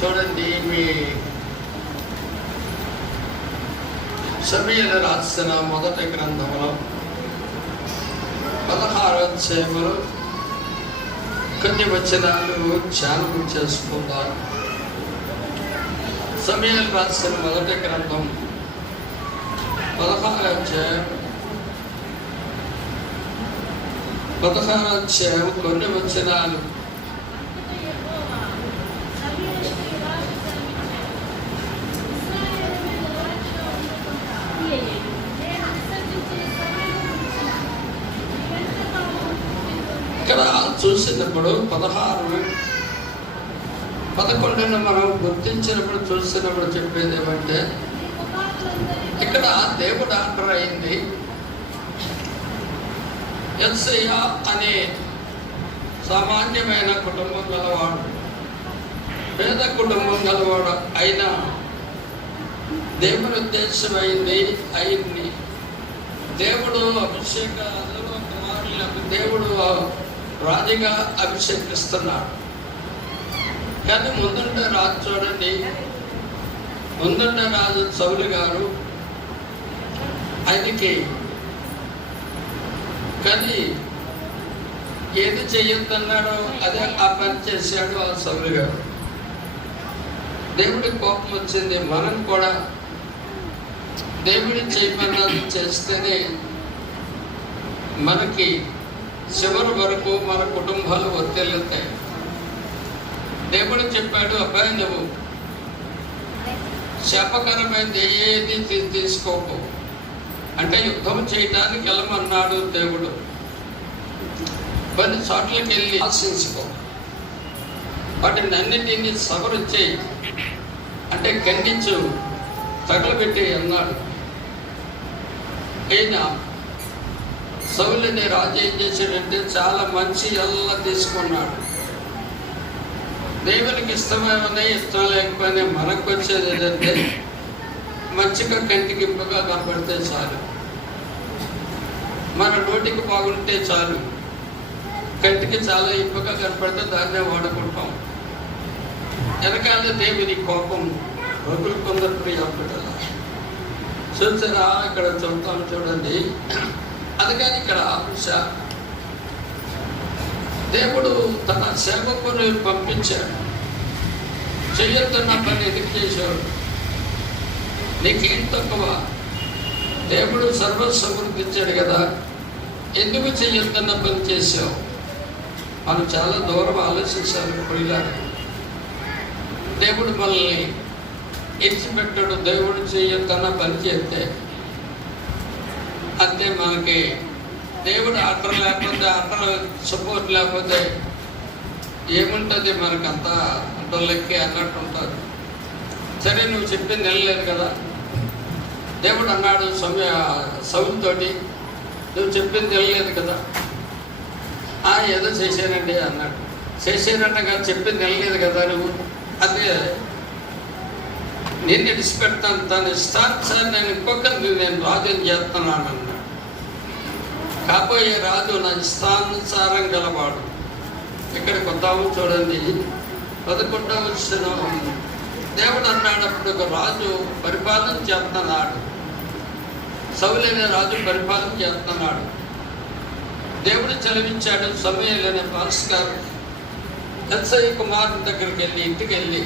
చూడండి, మీ సమూయేలు రాసిన మొదటి గ్రంథంలో 16వ అధ్యాయంలో కొన్ని వచనాలు ధ్యానం చేసుకుందాం. సమూయేలు రాసిన మొదటి గ్రంథం 16వ అధ్యాయం కొన్ని వచనాలు. ఇక్కడ చూసినప్పుడు 11 మనం గుర్తించినప్పుడు చూసినప్పుడు చెప్పేది ఏమంటే, ఇక్కడ దేవుడు ఆర్డర్ అయింది. యోసేపు అనే సామాన్యమైన కుటుంబం గలవాడు, పేద కుటుంబం గలవాడు అయినా దేవుని ఉద్దేశమైంది అయింది. దేవుడు అభిషేకాలలో కుమారులకు దేవుడు రాజుగా అభిషేకిస్తున్నాడు. కానీ ముందుండే రాజు చూడండి, ముందుండే రాజు సౌలు గారు, ఆయనకి కానీ ఏది చెయ్యొద్దన్నాడో అదే ఆ పని చేశాడు ఆ సౌలు గారు. దేవుడి కోపం వచ్చింది. మనం కూడా దేవుడి చేయమన్నది చేస్తేనే మనకి చివరి వరకు మన కుటుంబాలు వర్తిల్లుతాయి. దేవుడు చెప్పాడు, అబ్బాయి నువ్వు శాపకరమైనది ఏది తీసుకోకు అంటే యుద్ధం చేయడానికి వెళ్ళమన్నాడు దేవుడు. కొన్ని చోట్లకి వెళ్ళి ఆశించుకో, వాటిని అన్నింటినీ సబరు చేయి అంటే ఖండించు, తగలబెట్టి అన్నాడు. అయినా సౌలుని రాజు ఏం చేశాడంటే చాలా మంచి ఎల్ల తీసుకున్నాడు. దేవునికి ఇష్టమేమన్నా ఇష్టం లేకపోయినా మనకు వచ్చేది ఏదంటే మంచిగా కంటికింపుగా కనపడితే చాలు, మన నోటికి బాగుంటే చాలు, కంటికి చాలా ఇంపుగా కనపడితే దాన్నే వాడుకుంటాం. వెనకాల దేవుని కోపం రగులుకున్న ప్రియపడల చూసారా, ఇక్కడ చూస్తాం చూడండి. అందుకని ఇక్కడ దేవుడు తన సేవకుని పంపించాడు. చెయ్యొద్దన్న పని ఎందుకు చేశాడు? నీకేం తక్కువ? దేవుడు సర్వసమృద్ధి ఇచ్చాడు కదా, ఎందుకు చెయ్యొద్దన్న పని చేసావు? మనం చాలా దూరం ఆలోచించాలి. పోయిలాగా దేవుడు మనల్ని ఇచ్చిపెట్టాడు. దేవుడు చెయ్యొద్దన్న పని చేస్తే అంతే. మనకి దేవుడు ఆర్డర్ లేకపోతే, ఆర్డర్ సపోర్ట్ లేకపోతే ఏముంటుంది? మనకంతా డొల్లెక్కి అన్నట్టు ఉంటుంది. సరే, నువ్వు చెప్పింది వెళ్ళలేదు కదా. దేవుడు అన్నాడు సౌలుతోటి, నువ్వు చెప్పింది వెళ్ళలేదు కదా. ఏదో చేశానండి అన్నాడు. చేశానంట కదా, చెప్పింది వెళ్ళలేదు కదా నువ్వు. అదే నేను విడిచిపెడతాను, తను ఇస్తాను సార్, నేను ఇంకొకరిని నేను రాజుని చేస్తున్నాను అన్నాడు. కాబోయే రాజు నా ఇష్టానుసారం గలవాడు. ఇక్కడ కొద్దాము చూడండి, 11వ వచనం. దేవుడు అన్నాడు, అప్పుడు ఒక రాజు పరిపాలన చేస్తున్నాడు. సౌలు అనే రాజు పరిపాలన చేస్తున్నాడు. దేవుడు చదివించాడు. సమూయేలు అనే పాస్టర్ యోసేపు కుమారుని దగ్గరికి వెళ్ళి, ఇంటికి వెళ్ళి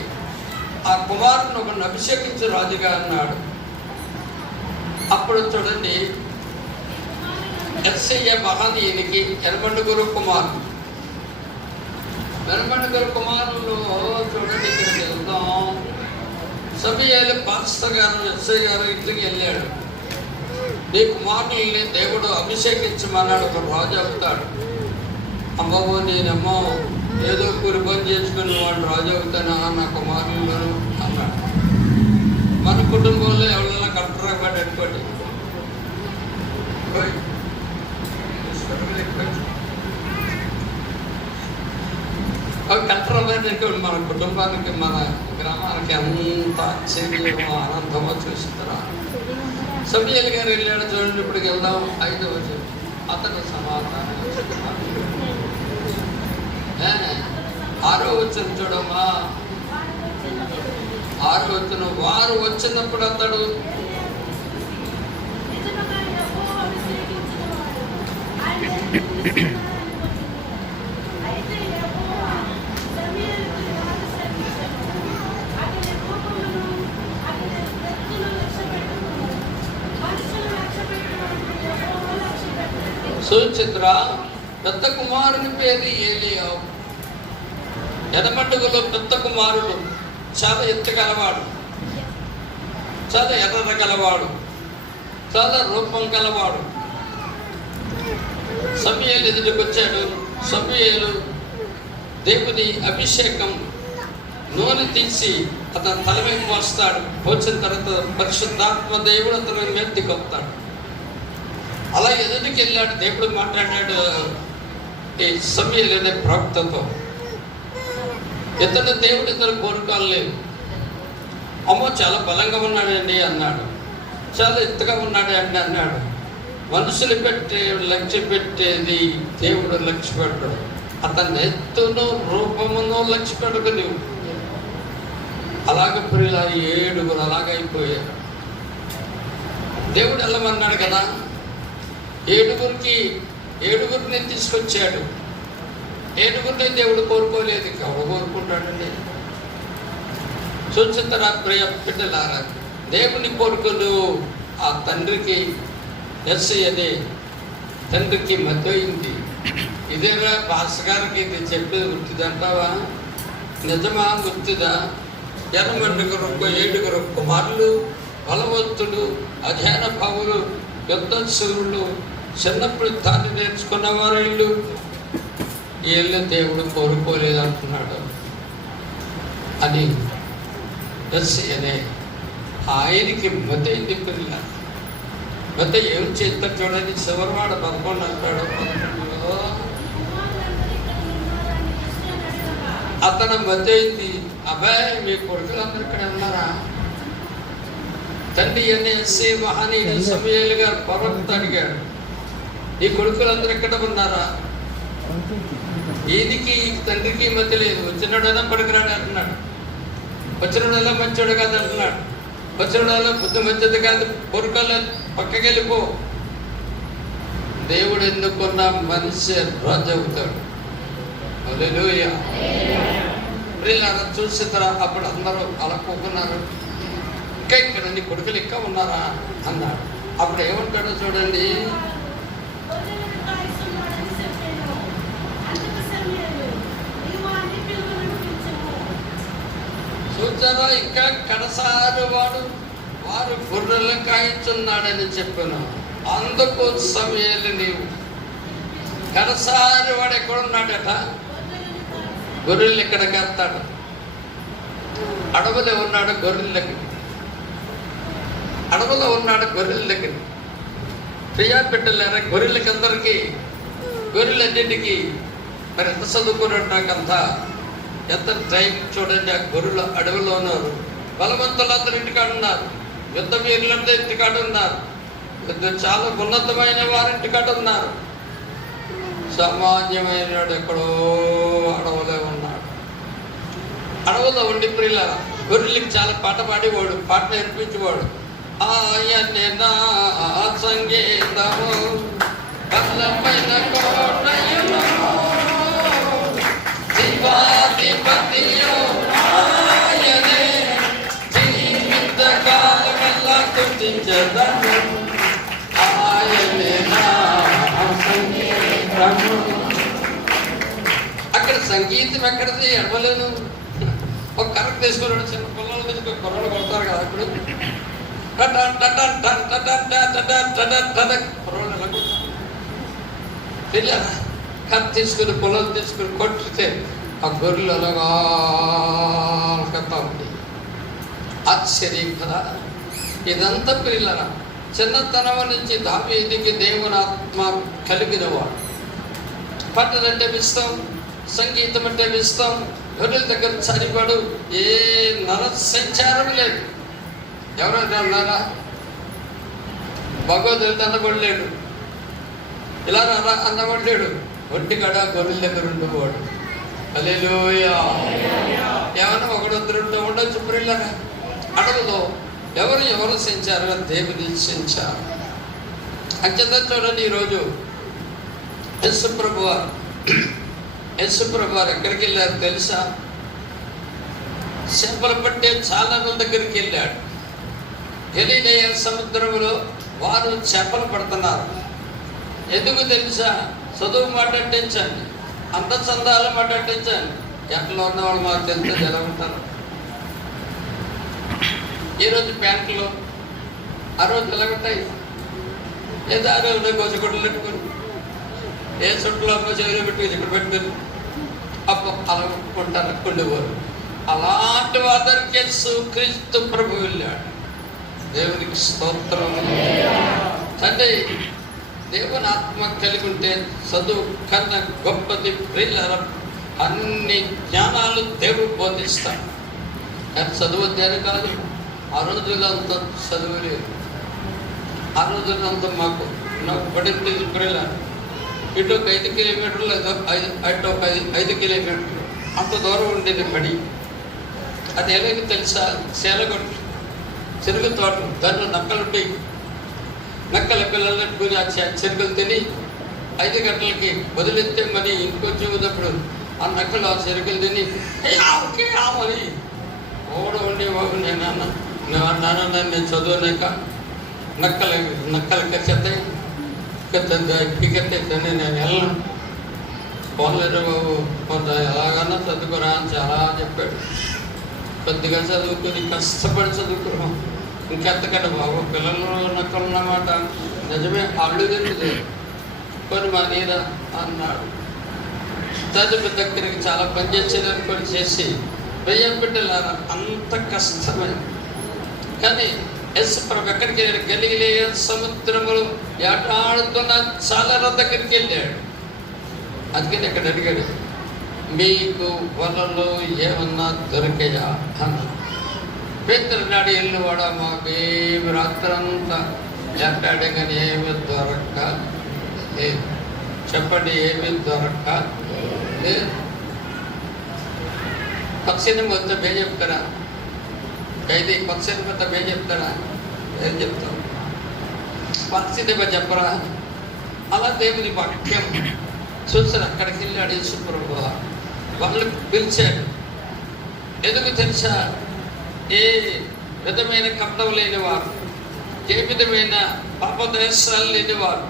ఆ కుమారుని ఒకరిని అభిషేకించు రాజుగా అన్నాడు. అప్పుడు చూడండి, యోసేపు మహనీయునికి 89 కుమారులు. 89 కుమారులు చూడండి. ఇక్కడికి వెళ్దాం. సమూయేలు పాస్టర్ గారు యోసేపు గారు ఇంటికి వెళ్ళాడు. నీ కుమారుల్ని దేవుడు అభిషేకించమన్నాడు. ఒక రాజు అవుతాడు. అమ్మో నేనమ్మో ఏదో కూలి పని చేసుకుని వాడు రాజు అవుతానా నా కుమారులు అన్నాడు. మన కుటుంబంలో ఎవరైనా కలెక్టర్ పడి అనుకోండి, కలెక్టర్ అనుకోండి, మన కుటుంబానికి మన గ్రామానికి ఎంత ఆశ్చర్యమో ఆనందమో చూస్తారా. సమూయేలు గారు వెళ్ళాడు చూడండి. ఇప్పటికి వెళ్దాం. 5వ వచనం. అతను సమాధానం 6వ వచనం చూడమ్మా. 6వ వారు వచ్చినప్పుడు అతడు సూచిత్ర పెద్ద కుమారుని పేరు ఏలియావు. ఎడమడుగులో పెద్ద కుమారుడు చాలా ఎత్తు గలవాడు, చాలా ఎర్ర గలవాడు, చాలా రూపం గలవాడు. సమూయేలు ఎదుటికి వచ్చాడు. సమూయేలు దేవుని అభిషేకం నూనె తీసి అతను తల మీద పోస్తాడు. పోసిన తర్వాత పరిశుద్ధాత్మ దేవుడు అతని మీద దిగొస్తాడు. అలా ఎదుటికి వెళ్ళాడు. దేవుడు మాట్లాడాడు ఈ సమూయేలు అనే ప్రవక్తతో. ఇతడు దేవుడు ఇతను కోరుకోలేదు. అమ్మో చాలా బలంగా ఉన్నాడండి అన్నాడు. చాలా ఎత్తుగా ఉన్నాడు అండి అన్నాడు. మనుషులు లక్ష్య పెట్టేది దేవుడు లక్ష్య పెట్టడు. అతని ఎత్తును రూపమును లక్ష్య పెట్టుకు నువ్వు. అలాగ ప్రియుల 7 అలాగైపోయారు. దేవుడు వెళ్ళమన్నాడు కదా, 7గురిని తీసుకొచ్చాడు. 7గురిని దేవుడు కోరుకోలేదు. ఎవరు కోరుకుంటాడండి? చూచుతారా ప్రియ బిడ్డలారా, దేవుని కోరుకులు ఆ తండ్రికి ఎస్సీ అనే తండ్రికి మద్దయింది. ఇదేనా పాస్ గారికి ఇది చెప్పేది గుర్తుదంటావా? నిజమా? గుర్తుదా? 7 కుమారులు, బలవంతులు, అధ్యయన భావులు, యుద్ధశూరులు, చిన్నప్పుడు తాను నేర్చుకున్నవారు వీళ్ళు దేవుడు కోరుకోలేదు అంటున్నాడు అని ఎస్సీ అనే ఆయనకి మద్దయింది. పిల్ల మధ్య ఏం చేస్తారు చూడండి. శివరవాడ 11 అంటాడు. 11లో అతను మద్దయింది. అబ్బాయి మీ కొడుకులందరూ ఇక్కడ ఉన్నారా? తండ్రి అనే ఎస్సీ మహనీయుడు సమూయేలు గారు ప్రవక్త అడిగాడు, ఈ కొడుకులందరూ ఎక్కడ ఉన్నారా? ఈయనకి తండ్రికి మధ్య లేదు. వచ్చినడైనా పడుకురాడు అంటున్నాడు. వచ్చినడల్లా మంచోడు కాదు అంటున్నాడు. వచ్చినడల్లా బుద్ధి మంచిది కాదు, పొరుకల్లా పక్కకి వెళ్ళిపో. దేవుడు ఎన్నుకున్న మనిషి రాజు అవుతాడు. హల్లెలూయా. చూసిన తర్వాత అప్పుడు అందరూ అలా కూకున్నారు. ఇంకా ఇక్కడ నీ కొడుకులు ఇంకా ఉన్నారా అన్నాడు. అప్పుడు ఏమంటాడో చూడండి. చూచారా, ఇంకా కడసారి వారు గొర్రెలు కాయించున్నాడని చెప్పాను. అందుకు సమూయేలు నీవు కడసారి వాడు ఎక్కడున్నాడట? గొర్రెలు ఇక్కడ కడతాడు. అడవులో ఉన్నాడు గొర్రెల దగ్గర. అడవులో ఉన్నాడు గొర్రెల దగ్గర. ప్రియా బిడ్డలారా, గొర్రెలకందరికీ, గొర్రెలన్నింటికి మరి ఎంత చదువుకున్నాడు నాకంతా ఎంత టైం చూడండి. ఆ గొర్రెలు అడవిలో ఉన్నారు. బలవంతులందరూ ఇంటికాడ ఉన్నారు. యుద్ధ వీరులందరూ ఇంటికాడ ఉన్నారు. చాలా ఉన్నతమైన వారు ఇంటికాడ ఉన్నారు. సామాన్యమైన ఎక్కడో అడవులో ఉన్నాడు. అడవులో ఉండి ప్రియుల గొర్రెలకి చాలా పాట పాడేవాడు, పాట నేర్పించేవాడు. ఆయనే నా సంగీతము బలమైన కోటయును, శివాధిపతియు ఆయనే, జీవిత కాలమెల్లా స్తుతించెదను. ఆయనే నా సంగీతము. అక్కడ సంగీతం ఎక్కడిది? ఎడవలేను. ఒక కరెక్ట్ తీసుకున్నాడు. చిన్న పిల్లలు తీసుకొని కుర్రలు కొడతారు కదా, అప్పుడు తెలియదా? కట్ తీసుకుని పొలం తీసుకుని కొట్టితే ఆ గొర్రెలు అలాగా ఉంది. ఆశ్చర్యం కదా. ఇదంతా పిల్లల చిన్నతనం నుంచి దావీదుకి దేవుని ఆత్మ కలిగినవాడు. పాటలు అంటే ఇష్టం, సంగీతం అంటే ఇష్టం. గొర్రెల దగ్గర చనివాడు. ఏ నర సంచారం లేదు. ఎవరైనా ఉన్నారా? భగవద్గీత అన్నబడలేడు, ఇలా అన్నబడలేడు. ఒంటికాడ గొర్రెల దగ్గర ఉండేవాడు. హల్లెలూయా. ఏమన్నా ఒకడొద్దరుంటూ ఉండొచ్చు ప్రియులారా. అడవులో ఎవరు సెంచారో దేవుని సెంచారు. అంచేత చూడండి, ఈరోజు యేసుప్రభు వారు ఎక్కడికి వెళ్ళారు తెలుసా? చేపలు పట్టే చాలా దగ్గరికి వెళ్ళాడు. గలిలయ సముద్రంలో వారు చేపలు పడుతున్నారు. ఎందుకు తెలుసా? చదువు మాట్లాడించండి, అంత చందాలు మాట్లాడించండి. ఎట్లా ఉన్న వాళ్ళు మాకు తెలిస్తే ఎలా ఉంటారు? ఈరోజు ప్యాంట్లు ఆ రోజు ఎలా ఉంటాయి? ఏదో ఆ రోజు గోసగుడ్లు పెట్టుకొని, ఏ చుట్టలో చెవిలో పెట్టుకుని ఇక్కడ పెట్టుకుని అప్పు అలా ఉంటారు కొండేవారు. అలాంటి వాదరికి క్రీస్తు ప్రభు వెళ్ళాడు. దేవునికి స్తోత్రం. అంటే దేవుని ఆత్మ కలిగి ఉంటే చదువు కన్నా గొప్పది ప్రియులారా. అన్ని జ్ఞానాలు దేవుడు బోధిస్తాడు. కానీ చదువు అధ్యాయం కాదు. ఆ రోజుల్లో అంత చదువు లేదు. ఆ రోజుల్లో అంత నాకు పడింది ప్రియులారా. ఇటు ఒక 5 కిలోమీటర్లు, అటు ఒక 5 కిలోమీటర్లు అంత దూరం ఉండేది బడి. అది ఎలాగో తెలుసా? సేలగొట్టు చెరుకు తోటలు, దాంట్లో నక్కలుంటాయి. నక్కల పిల్లలు పెట్టుకుని ఆ చెరుకులు తిని 5 గంటలకి వదిలిస్తే మరి ఇంటికి వచ్చేటప్పుడు ఆ నక్కలు ఆ చెరుకులు తిని అని ఓడ ఉండేవాడు. నేను చదువునాక నక్కలు కచ్చేస్తాయి, పికెత్తాయి, నేను వెళ్ళను, పోలేరు బాబు, కొంత ఎలాగన్నా చదువుకురా అని చాలా చెప్పాడు. కొద్దిగా చదువుకుని కష్టపడి చదువుకున్నాం. ఇంకెంతకంటే బాబు పిల్లలు నక్కలున్నమాట నిజమే, అల్లు తెలియదు కొన్ని మనీరా అన్నాడు. చదువు దగ్గరికి చాలా పనిచేసేదాన్ని కూడా చేసి వెయ్యం బిడ్డలారా అంత కష్టమే. కానీ యేసుప్రభు ఎక్కడికి వెళ్ళాడు? గలిలయ సముద్రములు ఏటాడుతున్న చాలా దగ్గరికి వెళ్ళాడు. అందుకని ఇక్కడ అడిగాడు, మీకు వలలో ఏమన్నా దొరికాయా అన్నాడు. పేతురు నాడు వెళ్ళివాడా, మాకేమి రాత్రంతా ఎట్టాడే కానీ ఏమి దొరక్క లేదు. చెప్పండి, ఏమి దొరక్క లేదు. పక్షిని మొత్తం బే చెప్తారా? ఖైదీ పక్షిని మొత్తం బే చెప్తారా? ఏం చెప్తాం? పక్షిని చెప్పరా? అలా దేవుని వాక్యం చూసారు. అక్కడికి వెళ్ళాడు యేసుప్రభు. వాళ్ళు పిలిచాడు. ఎందుకు తెలుసా? ఏ విధమైన కపటం లేనివారు, ఏ విధమైన పాపదేశాలు లేనివారు,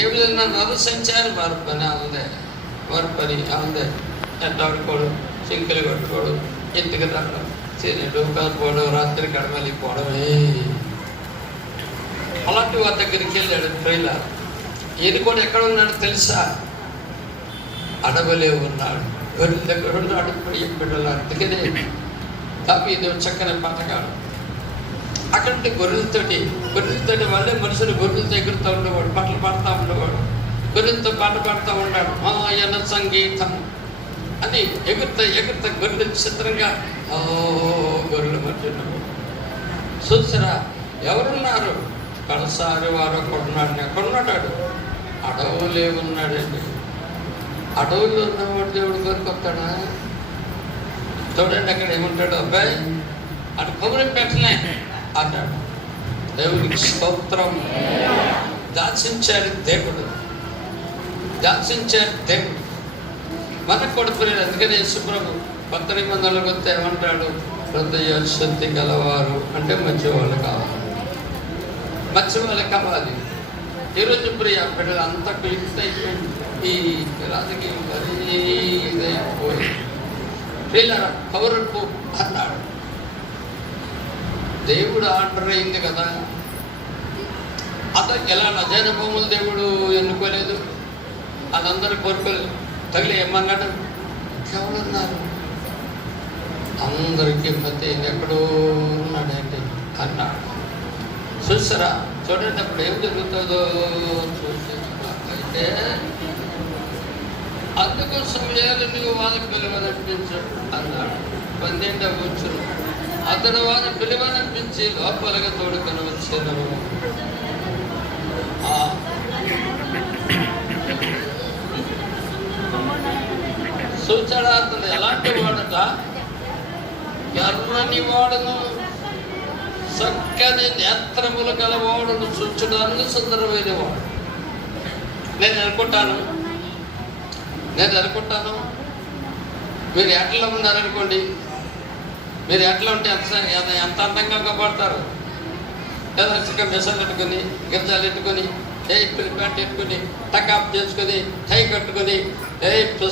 ఏ విధంగా నరసించారు. వారి పని అందే, ఎట్టాడుకోవడం, సింకులు కట్టుకోవడం, ఇంటికి రావడం, సీనియర్ పోవడం, రాత్రి కడమలి పోవడమే. అలాంటి వారి దగ్గరికి వెళ్ళాడు ప్రియుల. ఈయన కూడా ఎక్కడ ఉన్నాడు తెలుసా? అడవిలో ఉన్నాడు. గొర్రెల దగ్గర ఉన్నాడు. ప్రియ బిడ్డలు, అందుకనే దావీదు చక్కని పాటగాడు. అక్కడంటే గొర్రెలతోటి వాళ్ళే మనుషులు గొర్రెలతో ఎగురుతూ ఉండేవాడు, పాటలు పాడుతూ ఉండేవాడు. గొర్రెలతో పాట పాడుతూ ఉన్నాడు. ఆయన సంగీతం అని ఎగురుతా గొర్రెలు చిత్రంగా గొర్రెలు మధ్య చూసారా? ఎవరున్నారు? కడసారి వారు కొన్నాడు. ఎక్కడున్నాడు? అడవులే ఉన్నాడండి. అడవుల్లో ఉన్నవాడు దేవుడు కోరుకొస్తాడా? చూడండి అక్కడ ఏమంటాడు? అబ్బాయి అటు కబురు పెట్టలే అన్నాడు. దేవునికి స్తోత్రం. దాచించాడు దేవుడు. మనకు కూడా ప్రియులు. అందుకని యేసుప్రభు కొత్త నిబంధనలకు వస్తే ఏమంటాడు? హృదయ శుద్ధి గలవారు అంటే మంచివాళ్ళు కావాలి. ఈరోజు ప్రియ బిడ్డలు అంతా క్లిక్ అయిపోయింది. ఈ రాజకీయం మరీ ఇదైపోయి పిల్లరా కవరపు అన్నాడు. దేవుడు ఆర్డర్ అయింది కదా. అతనికి ఎలా నజైన భూములు దేవుడు ఎన్నుకోలేదు, అదందరూ కోరుకోలేదు. తగిలి ఏమన్నాడు? ఎవరున్నారు? అందరికీ మధ్య ఎక్కడో ఉన్నాడండి అన్నాడు. చూసారా? చూడండి అప్పుడు ఏం జరుగుతుందో చూసి అయితే అందుకోసం నువ్వు వాళ్ళకి పిలువనిపించాడు అన్నాడు. 12వ వచనం. అతడు వారిని పిలువనిపించి లోపలిగా తోడుకొని వచ్చాను. చూచాడా అతను ఎలాంటి వాడట? ఎర్రని వాడును, చక్కని నేత్రములు గలవాడును, చూచడాన్ని సుందరమైన వాడు. నేను అనుకుంటాను మీరు ఎట్లా ఉన్నారనుకోండి, మీరు ఎట్లా ఉంటే ఎంత అందంగా కనబడతారు. ఏదో మిషన్ పెట్టుకొని, గిజ్జాలు పెట్టుకొని, ప్యాంట్ పెట్టుకొని, టకాప్ చేసుకొని, టై కట్టుకొని,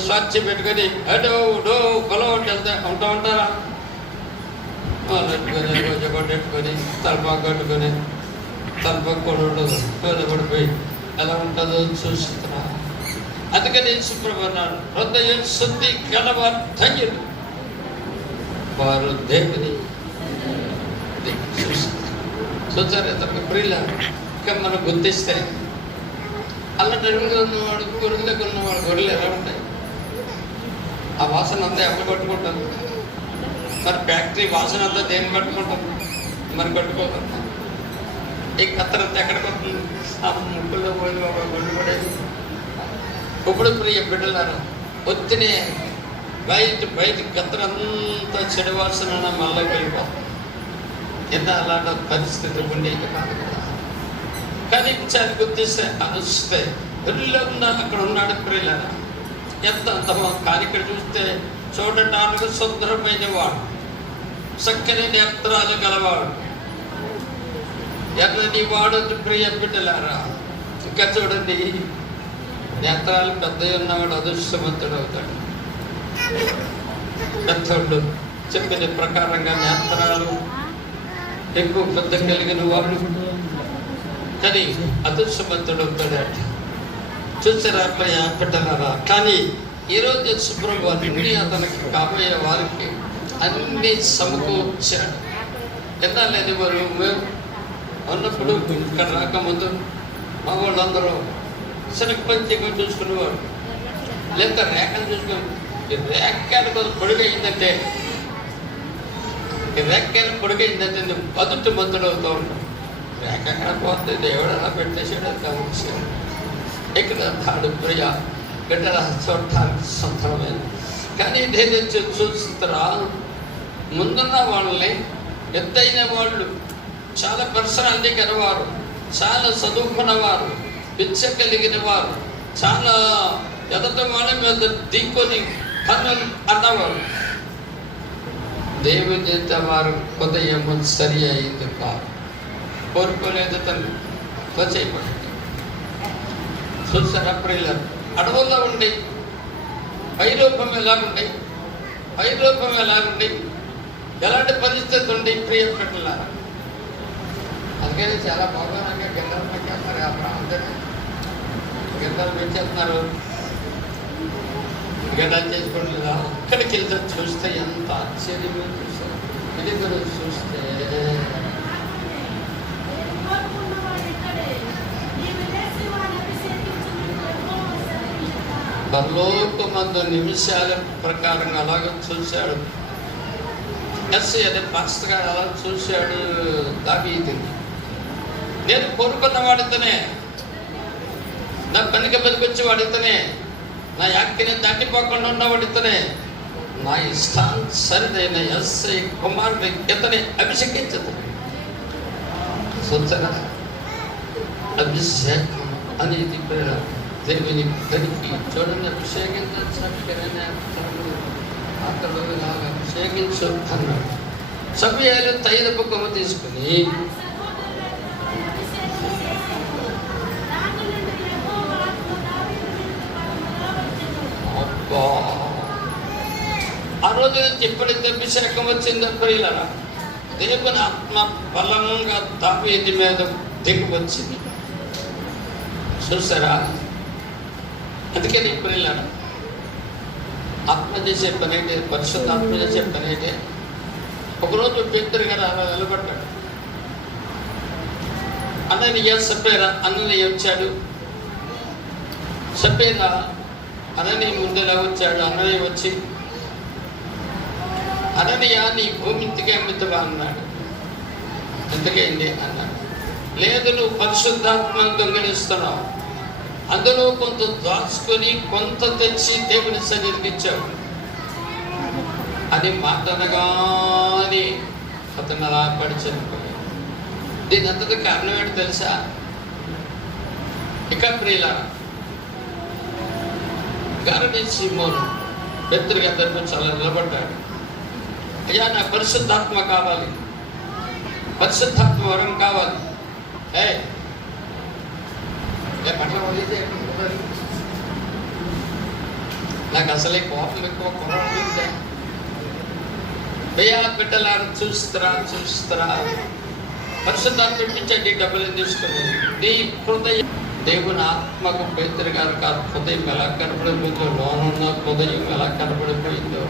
స్వచ్ఛ పెట్టుకొని అటో డో పొలం వెళ్తే ఉంటా ఉంటారా? పెట్టుకొని కొంచెం పెట్టుకొని తలపాకు కట్టుకొని తలపాకు కూడా ఉండదు, పడిపోయి ఎలా ఉంటుందో చూస్తున్నా. అందుకని సుప్రభన్నాడు, హృదయ శుద్ధి గలవారు ధన్యులు, వారు దేవుని చూసారు. ఇతనికి ప్రియుల ఇంకా మనం గుర్తిస్తే అల్లటి అడుగులో ఉన్నవాడు, గొర్రెలకు ఉన్నవాడు, గొర్రెలు ఎలా ఉంటాయి? ఆ వాసన అంతా ఎవరు కట్టుకుంటారు? మరి ఫ్యాక్టరీ వాసన అంతా దేన్ని కట్టుకుంటాం? మరి కట్టుకోతాం. ఈ కత్తరంతా ఎక్కడ కొడుతుంది? ఆ ముక్కుల్లో పోయి గొడ్డు పడేది. ఇప్పుడు ప్రియ బిడ్డలారు ఒత్తినే బయట కత్తరంతా చెడు వాసన మళ్ళీ వెళ్ళిపోతుంది. ఎంత అలాంటి పరిస్థితి ఉండేది కాదు కదా. కానీ చాలా గుర్తిస్తే అనుస్తే పిల్లలు ఉన్నారు, అక్కడ ఉన్నాడు ప్రియులారా. ఎంత అంత కానీ ఇక్కడ చూస్తే చూడటానికి సుందరమైన వాడు, చక్కని నేత్రాలు గలవాడు, ఎర్రని వాడు ప్రియ బిడ్డలారా. ఇంకా చూడండి, నేత్రాలు పెద్దవి ఉన్నవాడు అదృష్టవంతుడు అవుతాడు. పెద్దోళ్ళు చెప్పిన ప్రకారంగా నేత్రాలు ఎక్కువ పెద్ద కలిగిన వాడు కానీ అదృష్టవంతుడు అవుతాడట. చూసారా ప్రియ బిడ్డలారా? కానీ ఈరోజు శుభ్రవారిని అతనికి కాబోయే వారికి అన్ని సమకూర్చాడు. ఎంత లేదు వారు ఉన్నప్పుడు ఇక్కడ రాకముందు మా వాళ్ళందరూ శనగపంచిగా చూసుకునేవాడు, లేదా రేఖను చూసుకుని రేఖలు కొంచెం పొడుగైందంటే నువ్వు బదుటి మందుడు అవుతూ ఉంటావు. రేఖ ఎక్కడ పోతే దేవుడు అలా పెట్టేసాడు, అది గమనించాడు. ఇక్కడ తాడు ప్రియ బిడ్డల చూడటానికి సంతరమైన. కానీ నేను చూస్తారా, ముందున్న వాళ్ళని ఎత్తైన వాళ్ళు, చాలా పర్సనాలిటీ గలవారు, చాలా చదువుకున్నవారు, పిచ్చ కలిగిన వారు, చాలా ఎదట వాళ్ళ మీద దిక్కుని పనులు అన్నవారు. దేవుని వారు ఉదయం సరి అయింది కాదు, కోరుకోలేదు తను చేయబడి. చూసారా ప్రియులారు? అడవుల్లో ఉండి వైరూపం ఎలాగుండి, ఎలాంటి పరిస్థితి ఉండి ప్రియ పెట్టలారా. అందుకని చాలా బాగా గిండలు పెట్టేస్తున్నారు. ఆ ప్రాంతం గిండలు పెంచేస్తున్నారు, గిండలు చేసుకోవడం లేదా. అక్కడికి వెళ్తే చూస్తే ఎంత ఆశ్చర్యంగా చూస్తారు. ఇది కూడా చూస్తే పరలోకమందు నిమిషాల ప్రకారంగా అలాగే చూశాడు. అదే పాస్టర్ గారు అలా చూశాడు దావీదుని. నేను కోరుకున్న వాడితోనే, నా పనికి బతికొచ్చి వాడితోనే, నా యాక్తిని దాటిపోకుండా ఉన్నవాడితోనే, నా ఇష్టానుసరిదైన ఎస్ఐ కుమారుడు ఇతని అభిషేకించదు. చూసారా? అభిషేకం అనేది దేవుని కలిపి చూడండి, అభిషేకించని అతడు ఇలాగా అభిషేకించు అన్నాడు. సమయాలు తైదపు కొమ్మ తీసుకుని ఆ రోజు నుంచి ఎప్పుడైతే అభిషేకం వచ్చిందో ప్రియులారా, దేవుని ఆత్మ బలంగా దావీదు మీద దిగి వచ్చింది. చూసారా? అందుకే నీ ప్రియులారా, ఆత్మ చేసే పని అయితే, పరిశుద్ధ ఆత్మ చేసే పని అయితే. ఒకరోజు పేతురు గారు అలా నిలబడ్డాడు. అన్నయ్య సపేరా, అన్నయ్య వచ్చాడు. సపేరా అన్నయ్య ముందులా వచ్చాడు. అన్నయ్య వచ్చి, అన్నయ్య నీ భూమి ఇంతకే అమ్ముతావా అన్నాడు. ఎంతకైంది అన్నాడు. లేదు, నువ్వు పరిశుద్ధాత్మను దొంగిలిస్తున్నావు, అందులో కొంత దాచుకొని కొంత తెచ్చి దేవుని సన్నిధికి ఇచ్చావు. అని మాటనగానే అతను అలా పడి చనిపోయాడు. దీని అంతటి కారణం ఏంటి తెలుసా? ఇక ప్రియుల గారడీ సీమోను పెద్దగా అందరితో చాలా నిలబడ్డాడు. అయ్యా, నా పరిశుద్ధాత్మ కావాలి, పరిశుద్ధాత్మ వరం కావాలి. నాకు అసలే కోపం ఎక్కువ, కొరత. అయ్యా బిడ్డలారా, చూస్తారా పరిశుద్ధాత్మ ఇప్పించండి, డబ్బులు తీసుకుని నీ హృదయం దేవుని ఆత్మకు పేతురు గారు కాదు హృదయం ఎలా కనపడిపోయిందో, లోనున్న హృదయం ఎలా కనపడిపోయిందో.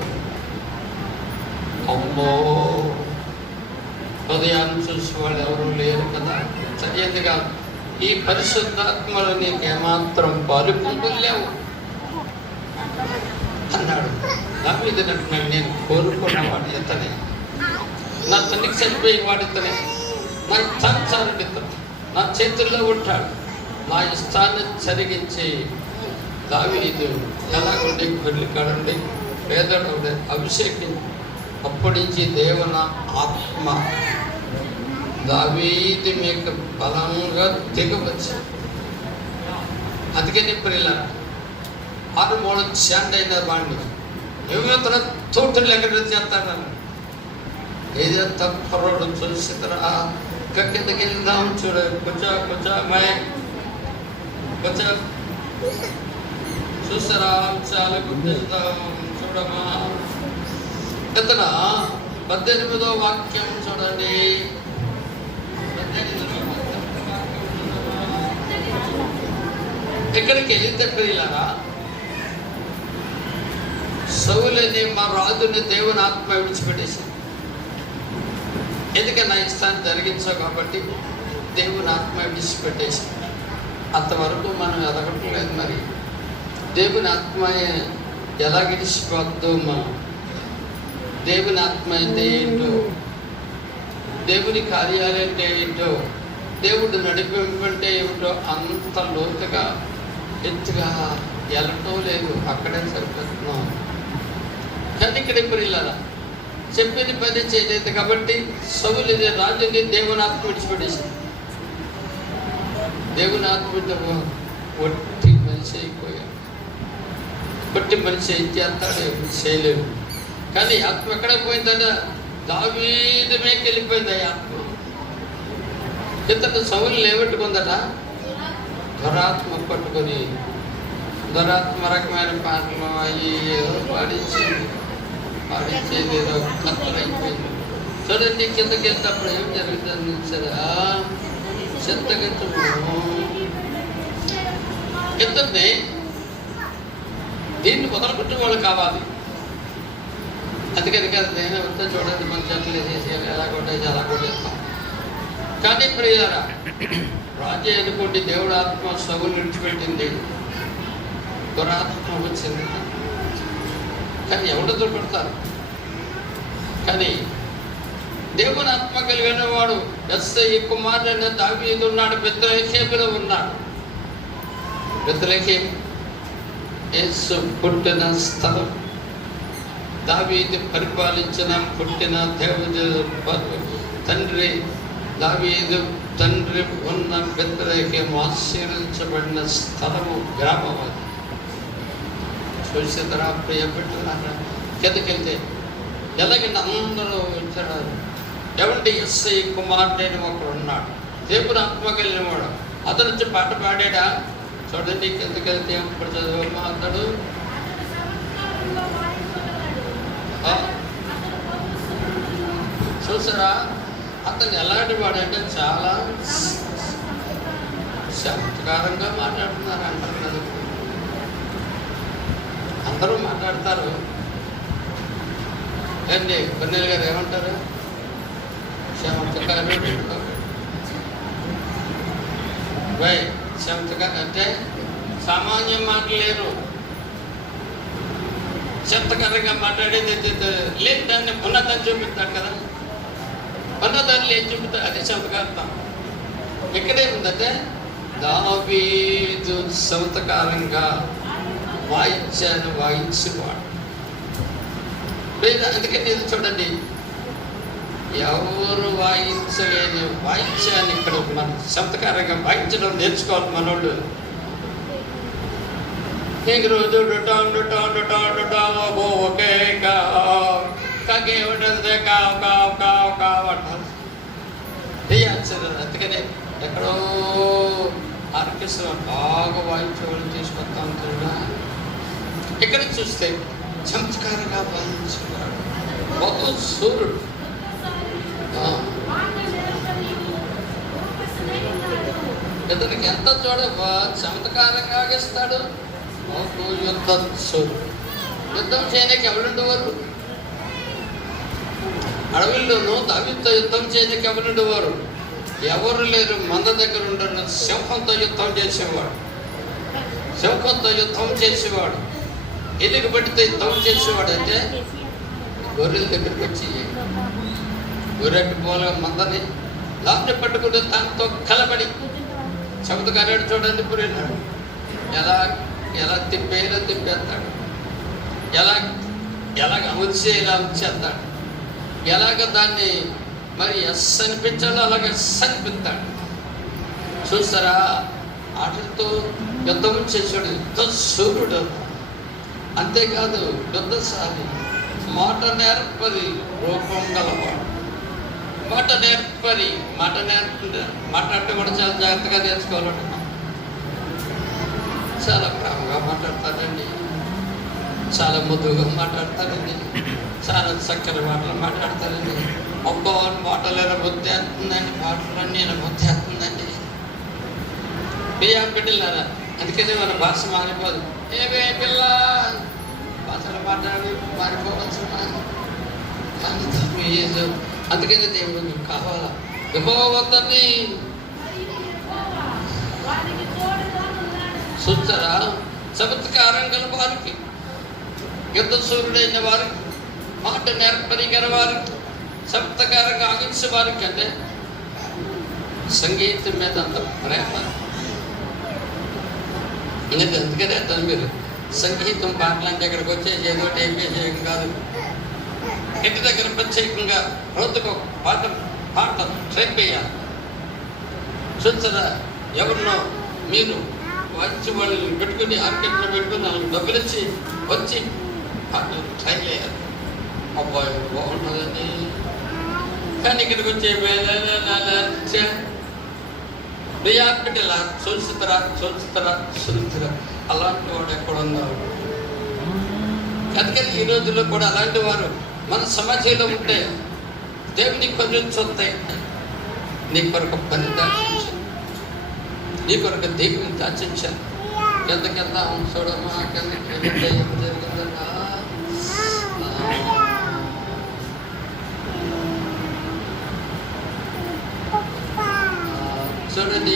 అమ్మో, హృదయాన్ని చూసి వాళ్ళు ఎవరు లేరు కదా. సరైనది కాదు. ఈ పరిశుద్ధాత్మలో నీకు ఏమాత్రం పాలుపొందులు లేవు అన్నాడు. నా మీద నేను కోరుకున్న వాడు ఇతనే, నా తండ్రికి చనిపోయి వాడు ఇతనే, నా ఇష్టానుసారుడు ఇతను, నా చేతుల్లో ఉంటాడు, నా ఇష్టాన్ని జరిగించి దావీదు ఎలాగుండి పెళ్లి కాడండి పేదడు అభిషేకం. అప్పటి నుంచి దేవుని ఆత్మ దావీదు మీకు బలంగా దిగవచ్చు. అందుకని ప్రియుల ఆరు మూడు శాండ్ అయిన వాడిని ఏమేతన తోటలు ఎక్కడ చేస్తాడని ఏదో తప్పరోడు చూసిరా కిందకి వెళ్దాం. చూడ కొంచెం అమ్మాయి కొంచెం చూసారా, చాలా గుర్తిస్తాం. చూడమా, ఇతన 18వ వాక్యం చూడండి. ఎక్కడికి వెళ్తే ప్రియులారా, సౌలుని మా రాజుని దేవుని ఆత్మ విడిచిపెట్టేసి, ఎందుకని నా ఇష్టాన్ని జరిగించావు కాబట్టి దేవుని ఆత్మ విడిచిపెట్టేసి. అంతవరకు మనం ఎదగట్లేదు. మరి దేవుని ఆత్మ ఎలా విడిచిపోద్దు? దేవుని ఆత్మ అంటే ఏంటో, దేవుని కార్యాలంటే ఏంటో, దేవుడు నడిపింపంటే ఏమిటో అంత లోతుగా ఎత్తుగా వెళ్ళటం లేదు. అక్కడే సరిపోతున్నాం. కానీ ఇక్కడ ఇప్పుడు ఇలా చెప్పిన పని చేయలేదు కాబట్టి సౌలు రాజుని దేవుని ఆత్మ విడిచిపెట్టేసింది. దేవుని ఆత్మతో ఒట్టి మనిషి అయిపోయాడు. ఒట్టి మనిషి ఏం చేస్తాడు? చేయలేడు. కానీ ఆత్మ ఎక్కడ పోయిందట? దావీదు మీదకి వెళ్ళిపోయింది ఆ ఆత్మ. ఇతను సౌలు లేవట్టుకుందట, దురాత్మ పట్టుకొని దురాత్మ రకమైన పాటలు అవి పాడించేది ఏదో కత్తరైపోయింది. చూడండి, కిందకి వెళ్తేప్పుడు ఏం జరుగుతుంది సరే, చెత్తగెత్తము ఇతన్ని దీన్ని మొదలుపెట్టే వాళ్ళు కావాలి. అందుకని కదా నేను వస్తే చూడండి, మన చెట్లు వేసేసి ఎలా కొట్టేసి అలా కొట్టేస్తాం. కానీ ప్రియులారా, రాజు అనుకోండి, దేవుడు ఆత్మ సౌలు విడిచిపెట్టింది, దురాత్మ వచ్చింది. కానీ ఎవరు దొరుకుతారు? కానీ దేవుని ఆత్మ కలిగిన వాడు యెస్సై కుమారుడైన దావీదు ఉన్నాడు, బెత్లెహేములో ఉన్నాడు. బెత్లెహేము యేసు పుట్టిన స్థలం, దావీదు పరిపాలించిన పుట్టిన దేవుడు తండ్రి, దావీదు తండ్రి ఉన్న బెత్లెహేము ఆశీర్వదించబడిన స్థలము, గ్రామం. అది చూసేతరా ప్రియ బిడ్డలారా, కిందకెళ్తే ఎలాగంటే అందరూ వచ్చాడు. ఎవండి యెస్సై కుమారుడైన ఒకడు ఉన్నాడు, దేవుని ఆత్మ కలిగిన వాడు. అతను వచ్చి పాట పాడాడా? చూడండి, కిందకెళ్తే ఇప్పుడు చదువు అతడు చూసారా, అతను ఎలాంటి వాడంటే చాలా చమత్కారంగా మాట్లాడుతున్నారు అంటారు కదా. అందరూ మాట్లాడతారు. ఏంటి కొన్నేళ్ళు గారు ఏమంటారు? చమత్కారం చమత్కారం అంటే సామాన్య మాటలు లేరు. చెత్తకరంగా మాట్లాడేది లేదు. దాన్ని ఉన్నదాన్ని చూపిస్తాడు కదా, ఉన్నదాన్ని ఏం చూపుతాడు? అది చమత్కారం. ఇక్కడేముందంటే దావీదు చమత్కారంగా వాయించాను వాయించేవాడు. అందుకని ఇది చూడండి, ఎవరు వాయించలేని వాయిద్యాన్ని ఇక్కడ మన చమత్కారంగా వాయించడం నేర్చుకోవాలి మనోళ్ళు. నీకు రోజు అందుకనే ఎక్కడో ఆర్కెస్ట్రా బాగా వాయించేవాళ్ళు తీసుకొస్తాం కదా. ఇక్కడ చూస్తే చమత్కారంగా వాయించేవాడు ఒక సూర్యుడు. ఇతనికి ఎంత చూడ చమత్కారంగా ఇస్తాడు. యుద్ధం సూర్యుడు. యుద్ధం చేయడానికి ఎవరుండేవారు? అడవుల్లోనూ దావీదుతో యుద్ధం చేయడానికి ఎవరుండేవారు? ఎవరు లేరు. మంద దగ్గర ఉండరు. సింహంతో యుద్ధం చేసేవాడు. సింహంతో యుద్ధం చేసేవాడు. ఎదుగు పడితే యుద్ధం చేసేవాడు. అంటే గొర్రెల దగ్గరికి వచ్చి గొర్రెట్టు పోల మందని లాభ్ని పట్టుకుంటే దాంతో కలబడి చమత్కారాడు చూడండి. పురినాడు ఎలా ఎలా తిప్పేలా తిప్పేస్తాడు, ఎలాగ వచ్చేలా వచ్చేస్తాడు, ఎలాగ దాన్ని మరి ఎస్ అనిపించాలో అలాగే ఎస్ అనిపిస్తాడు. చూస్తారా? ఆటలతో యుద్ధం చేసాడు. యుద్ధ సూర్యుడు. అంతేకాదు యుద్ధశాలి, మాట నేర్పరి రూపం గలవాడు. మాట నేర్పరి, మాట్లాడితే కూడా చాలా జాగ్రత్తగా నేర్చుకోవాలండి. చాలా ప్రేమగా మాట్లాడతారండి, చాలా మృదువుగా మాట్లాడతారండి, చాలా చక్కని మాటలు మాట్లాడతారండి. అబ్బా మాటలు ఎలా బుద్ధి వేస్తుందండి, మాటలన్నీ ఎలా బుద్ధి వేస్తుందండి. బియ్యా బిడ్డలారా, అందుకనే మన భాష మారిపోదు. ఏమే పిల్ల భాషలు మాట్లాడి మారిపోవాల్సిన అందుకనే దేవుడు కావాలా ఇవ్వవద్దని చూస్తారా? చమత్కారం గల వారికి, యుద్ధ సూర్యుడైన వారికి, మాట నేర్పరిగిన వారికి, చమత్కారంగా ఆగించే వారికి, అంటే సంగీతం మీద అంత ప్రేమ. అందుకనే అతను మీరు సంగీతం పాటలు అంటే ఇక్కడికి వచ్చేసి ఏదో టైం చేయడం కాదు. ఇంటి దగ్గర ప్రత్యేకంగా రోజుకు పాట ట్రై చేయాలి. చూస్తారా? ఎవరినో మీరు వచ్చి వాళ్ళు పెట్టుకుని ఆర్కెస్ట్రా పెట్టుకుని వాళ్ళకి డబ్బులు ఇచ్చి వచ్చి పాటలు ట్రై చేయాలి. అబ్బాయి బాగుంటుందని. కానీ ఇక్కడికి వచ్చే బియ్యాపిటిలా చూస్తారా అలాంటి వాడు ఎక్కడున్నారు? అందుకని ఈ రోజుల్లో కూడా అలాంటి వారు మన సమాజంలో ఉంటే దేవుని కొన్ని చూస్తాయి. నీ కొరకు పని దాచించాను, నీ కొరకు దేవుని దాచించాను. ఎంతకెళ్తా చూడమ్మా ఏం జరిగిందన్నా చూడండి.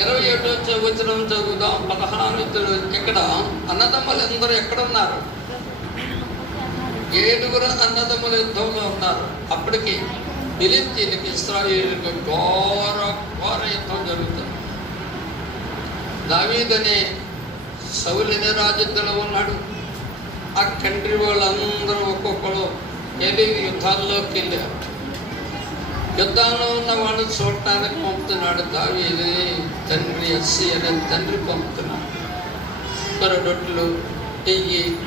27వ వచనం చదువుదాం. 16 ఇక్కడ అన్నదమ్ములు అందరూ ఎక్కడున్నారు? 7 అన్నదమ్ముల యుద్ధంలో ఉన్నారు. అప్పటికి ఫిలిష్తీయులకు ఇశ్రాయేలుకు ఘోర యుద్ధం జరుగుతుంది. దావీదు అనే సౌలు అనే రాజులో ఉన్నాడు. ఆ కంట్రీ వాళ్ళందరూ ఒక్కొక్కరు వెళ్ళి యుద్ధాల్లోకి వెళ్ళారు. యుద్ధాల్లో ఉన్న వాళ్ళు చూడటానికి పంపుతున్నాడు. దావీదు తండ్రి ఎస్సీ అనే తండ్రి పంపుతున్నాడు. మరి రొట్టెలు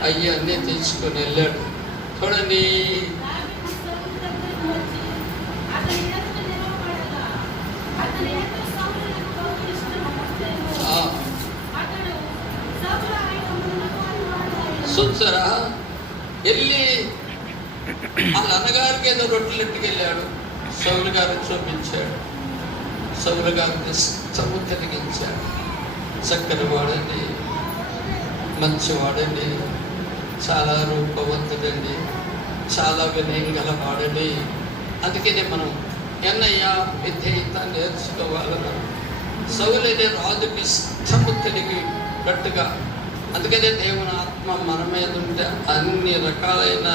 అయ్యి అన్నీ తీసుకొని వెళ్ళాడు. చూడండి, చూసారా? వెళ్ళి వాళ్ళ అన్నగారికి ఏదో రొట్టెలు ఎట్టుకెళ్ళాడు. సౌలు గారు చూపించాడు. సౌలు గారిని ఇష్టము తిరిగించాడు. చక్కని వాడండి, మంచివాడండి, చాలా రూపవంతుడండి, చాలా వినయం గలవాడండి. అందుకనే మనం ఎన్నయ్యా విధేయత నేర్చుకోవాలని సౌలనే రాజుకి ఇష్టము తిరిగినట్టుగా. అందుకనే దేవుని ఆత్మ మన మీద ఉంటే అన్ని రకాలైన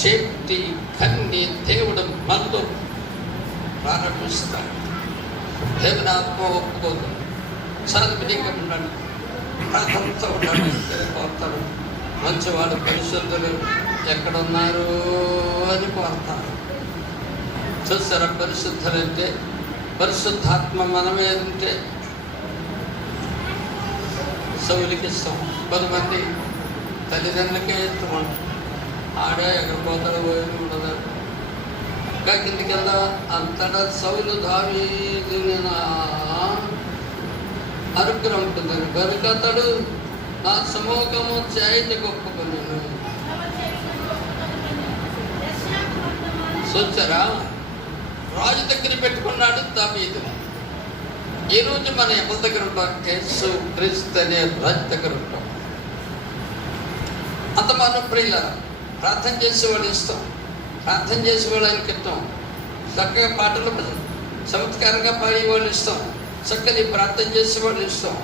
శక్తి కన్ని దేవుడు మనతో ప్రారంభిస్తాడు. దేవుని ఆత్మ ఒప్పుకోదు. సాధునిగా ఉండండి, ప్రాంతంతో ఉండండి. మంచివాడు పరిశుద్ధులు ఎక్కడున్నారు అని కోరతారు. చూసారా, పరిశుద్ధులంటే పరిశుద్ధాత్మ మన మీద ఉంటే సౌలికి ఇస్తాం. కొంతమంది తల్లిదండ్రులకే ఇష్టం, ఆడే ఎక్కడ పోతాడో పోయి ఉండదు. ఇంకా కిందికి వెళ్దా అంతటా సౌలు దావీదుని అనుగ్రహం ఉంటుందని కనుక అతడు నా సమూహము చేతి గొప్పకున్నాను. చూచారా, రాజు దగ్గర పెట్టుకున్నాడు దావీదు. ఈరోజు మన ఎవరి దగ్గర ఉంటాం? యేసు క్రీస్తు అనే రాజు దగ్గర ఉంటాం. అంత మనం ప్రియులారా, ప్రార్థన చేసేవాళ్ళు ఇస్తాం, ప్రార్థన చేసేవాళ్ళు ఆయనకి ఇస్తాం, చక్కగా పాటలు చమత్కారంగా పాడేవాళ్ళు ఇస్తాం, చక్కని ప్రార్థన చేసేవాళ్ళు ఇస్తాం.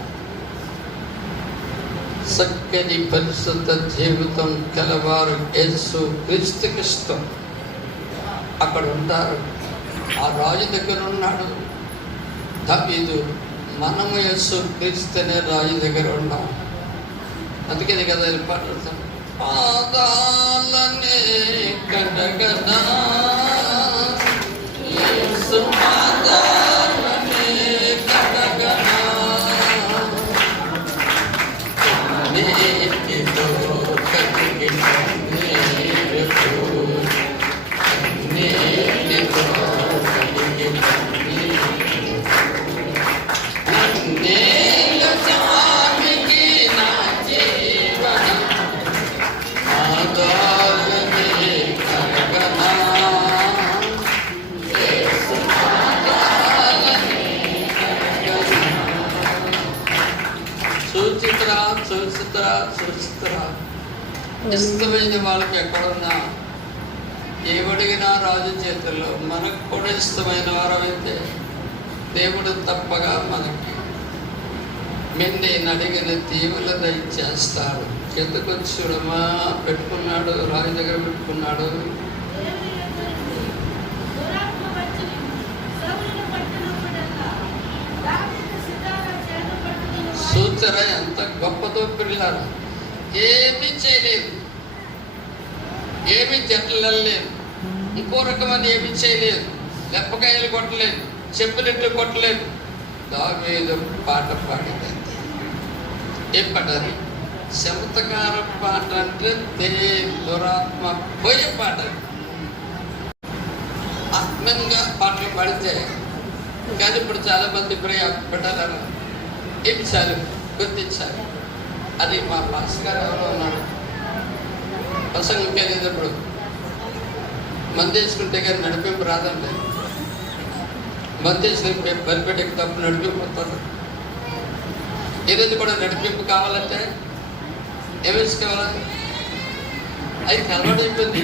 చక్కని పరిశుద్ధ జీవితం కలవారు యేసు క్రీస్తుకి ఇష్టం. అక్కడ ఉంటారు, ఆ రాజు దగ్గర ఉన్నాడు దావీదు. మనము యేసు క్రీస్తు అనే రాజు దగ్గర ఉన్నాం. అందుకని కదా పాడుతాం, పాదాలనే కడగనా యేసు పాదాలనే కడగనా నేటితో కడిగిన నేటితో కడిగిన నేల స్వామికి నా జీవనం ఆదాలనే కడగనా యేసు పాదాలనే కడగనా. సూచిత్రా సూచిత్రా సూచిత్రా ఇష్టమైన వాళ్ళకి ఎక్కడున్నా ఏమడిగినా రాజు చేతుల్లో మనకు కూడా ఇష్టమైన వారమైతే దేవుడు తప్పగా మనకి నేను అడిగిన దీవుల దయచేస్తాడు. ఎందుకు చూడమా పెట్టుకున్నాడు, రాజు దగ్గర పెట్టుకున్నాడు. సూచన ఎంత గొప్పదో పిల్లలు. ఏమీ చేయలేదు, ఏమీ జట్లలేదు, ఇంకో రకమైన ఏమీ చేయలేదు, లెప్పకాయలు కొట్టలేదు, చెప్పులెట్లు కొట్టలేదు. దావీదు పాట పాడింది. ఏం పాడారు? శమతకార పాట అంటే దురాత్మ పోయే పాట. ఆత్మీయంగా పాటలు పాడితే కానీ ఇప్పుడు చాలా మంది బిడ్డలను ఏమి చాలు గుర్తించాలి. అది మా పాస్ గారు ఎవరో ఉన్నాడు, ప్రసంగం వెళ్ళేటప్పుడు మంది వేసుకుంటే కానీ నడిపింపు రాదండి. మంది వేసిన బరిపెట్టకి తప్పు నడిపిపోతారు. ఈరోజు కూడా నడిపింపు కావాలంటే ఏం వేసుకోవాలి? అది అలవాటు అయిపోయింది.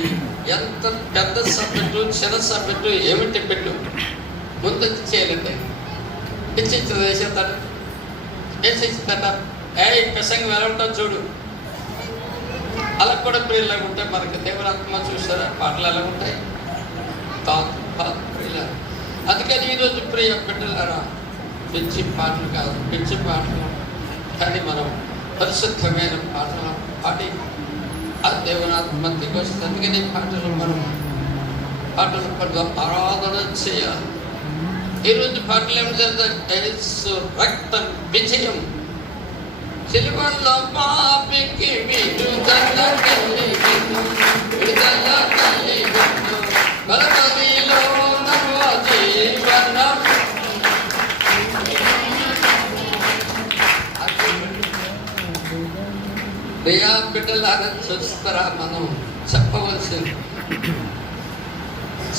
ఎంత పెద్ద సబ్జెక్టు చిన్న సబ్జెక్టు ఏమిటి పెట్టు ముందు చేయాలండి. ఇచ్చి వేసేస్తాడు, వేసేస్తాడ. ప్రసంగం ఎలా ఉంటుంది చూడు. అలా కూడా ప్రియులాగా ఉంటాయి. మనకి దేవురాత్మ చూసారా పాటలు ఎలా ఉంటాయి? ప్రియుల. అందుకని ఈరోజు ప్రియ బిడ్డలారా, పిచ్చి పాటలు కాదు, పిచ్చి పాటలు కానీ మనం పరిశుద్ధమైన పాటలు పాడి ఆ దేవునాత్మ దిగొస్తుంది. అందుకని పాటలు మనం పాటలు పట్ల ఆరాధన చేయాలి. ఈరోజు పాటలు ఏమి చేస్తారు? రక్తం విజయం, సిలువలో పాపికి విడుదల కలిగెను, విడుదల కలిగెను, బలమదిలో నవ జీవనం. ప్రియా బిడ్డలారా చూస్తారా, మనం చెప్పవలసింది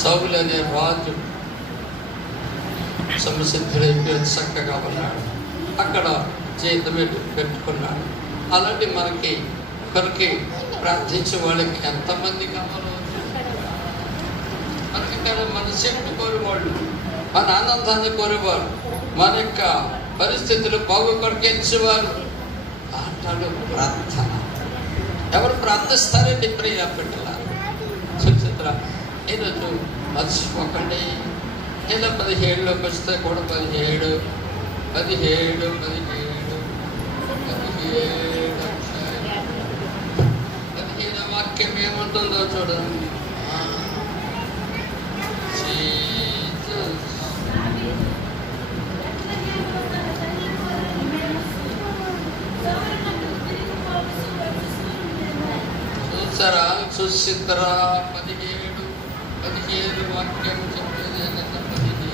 సౌలు అనే రాజు సంసిద్ధుడైపోయి చక్కగా ఉన్నాడు. అక్కడ జీతం పెట్టుకున్నాడు. అలాంటి మనకి ప్రార్థించే వాళ్ళకి ఎంతమంది కావాలో మనకి మన శక్తి కోరేవాళ్ళు, మన ఆనందాన్ని కోరేవారు, మన యొక్క పరిస్థితులు బాగు కొరకేసేవారు అంటాడు. ప్రార్థన ఎవరు ప్రార్థిస్తారండి? ప్రియ బిడ్డలారా సుచిత్ర, ఈరోజు మర్చిపోకండి. ఇలా 17లోకి వస్తే కూడా 17 వాక్యం ఏమన్నా ఉంటుందో చూడండి. చూసారా, చూసిద్దరా 17 వాక్యం చెప్పేది. 15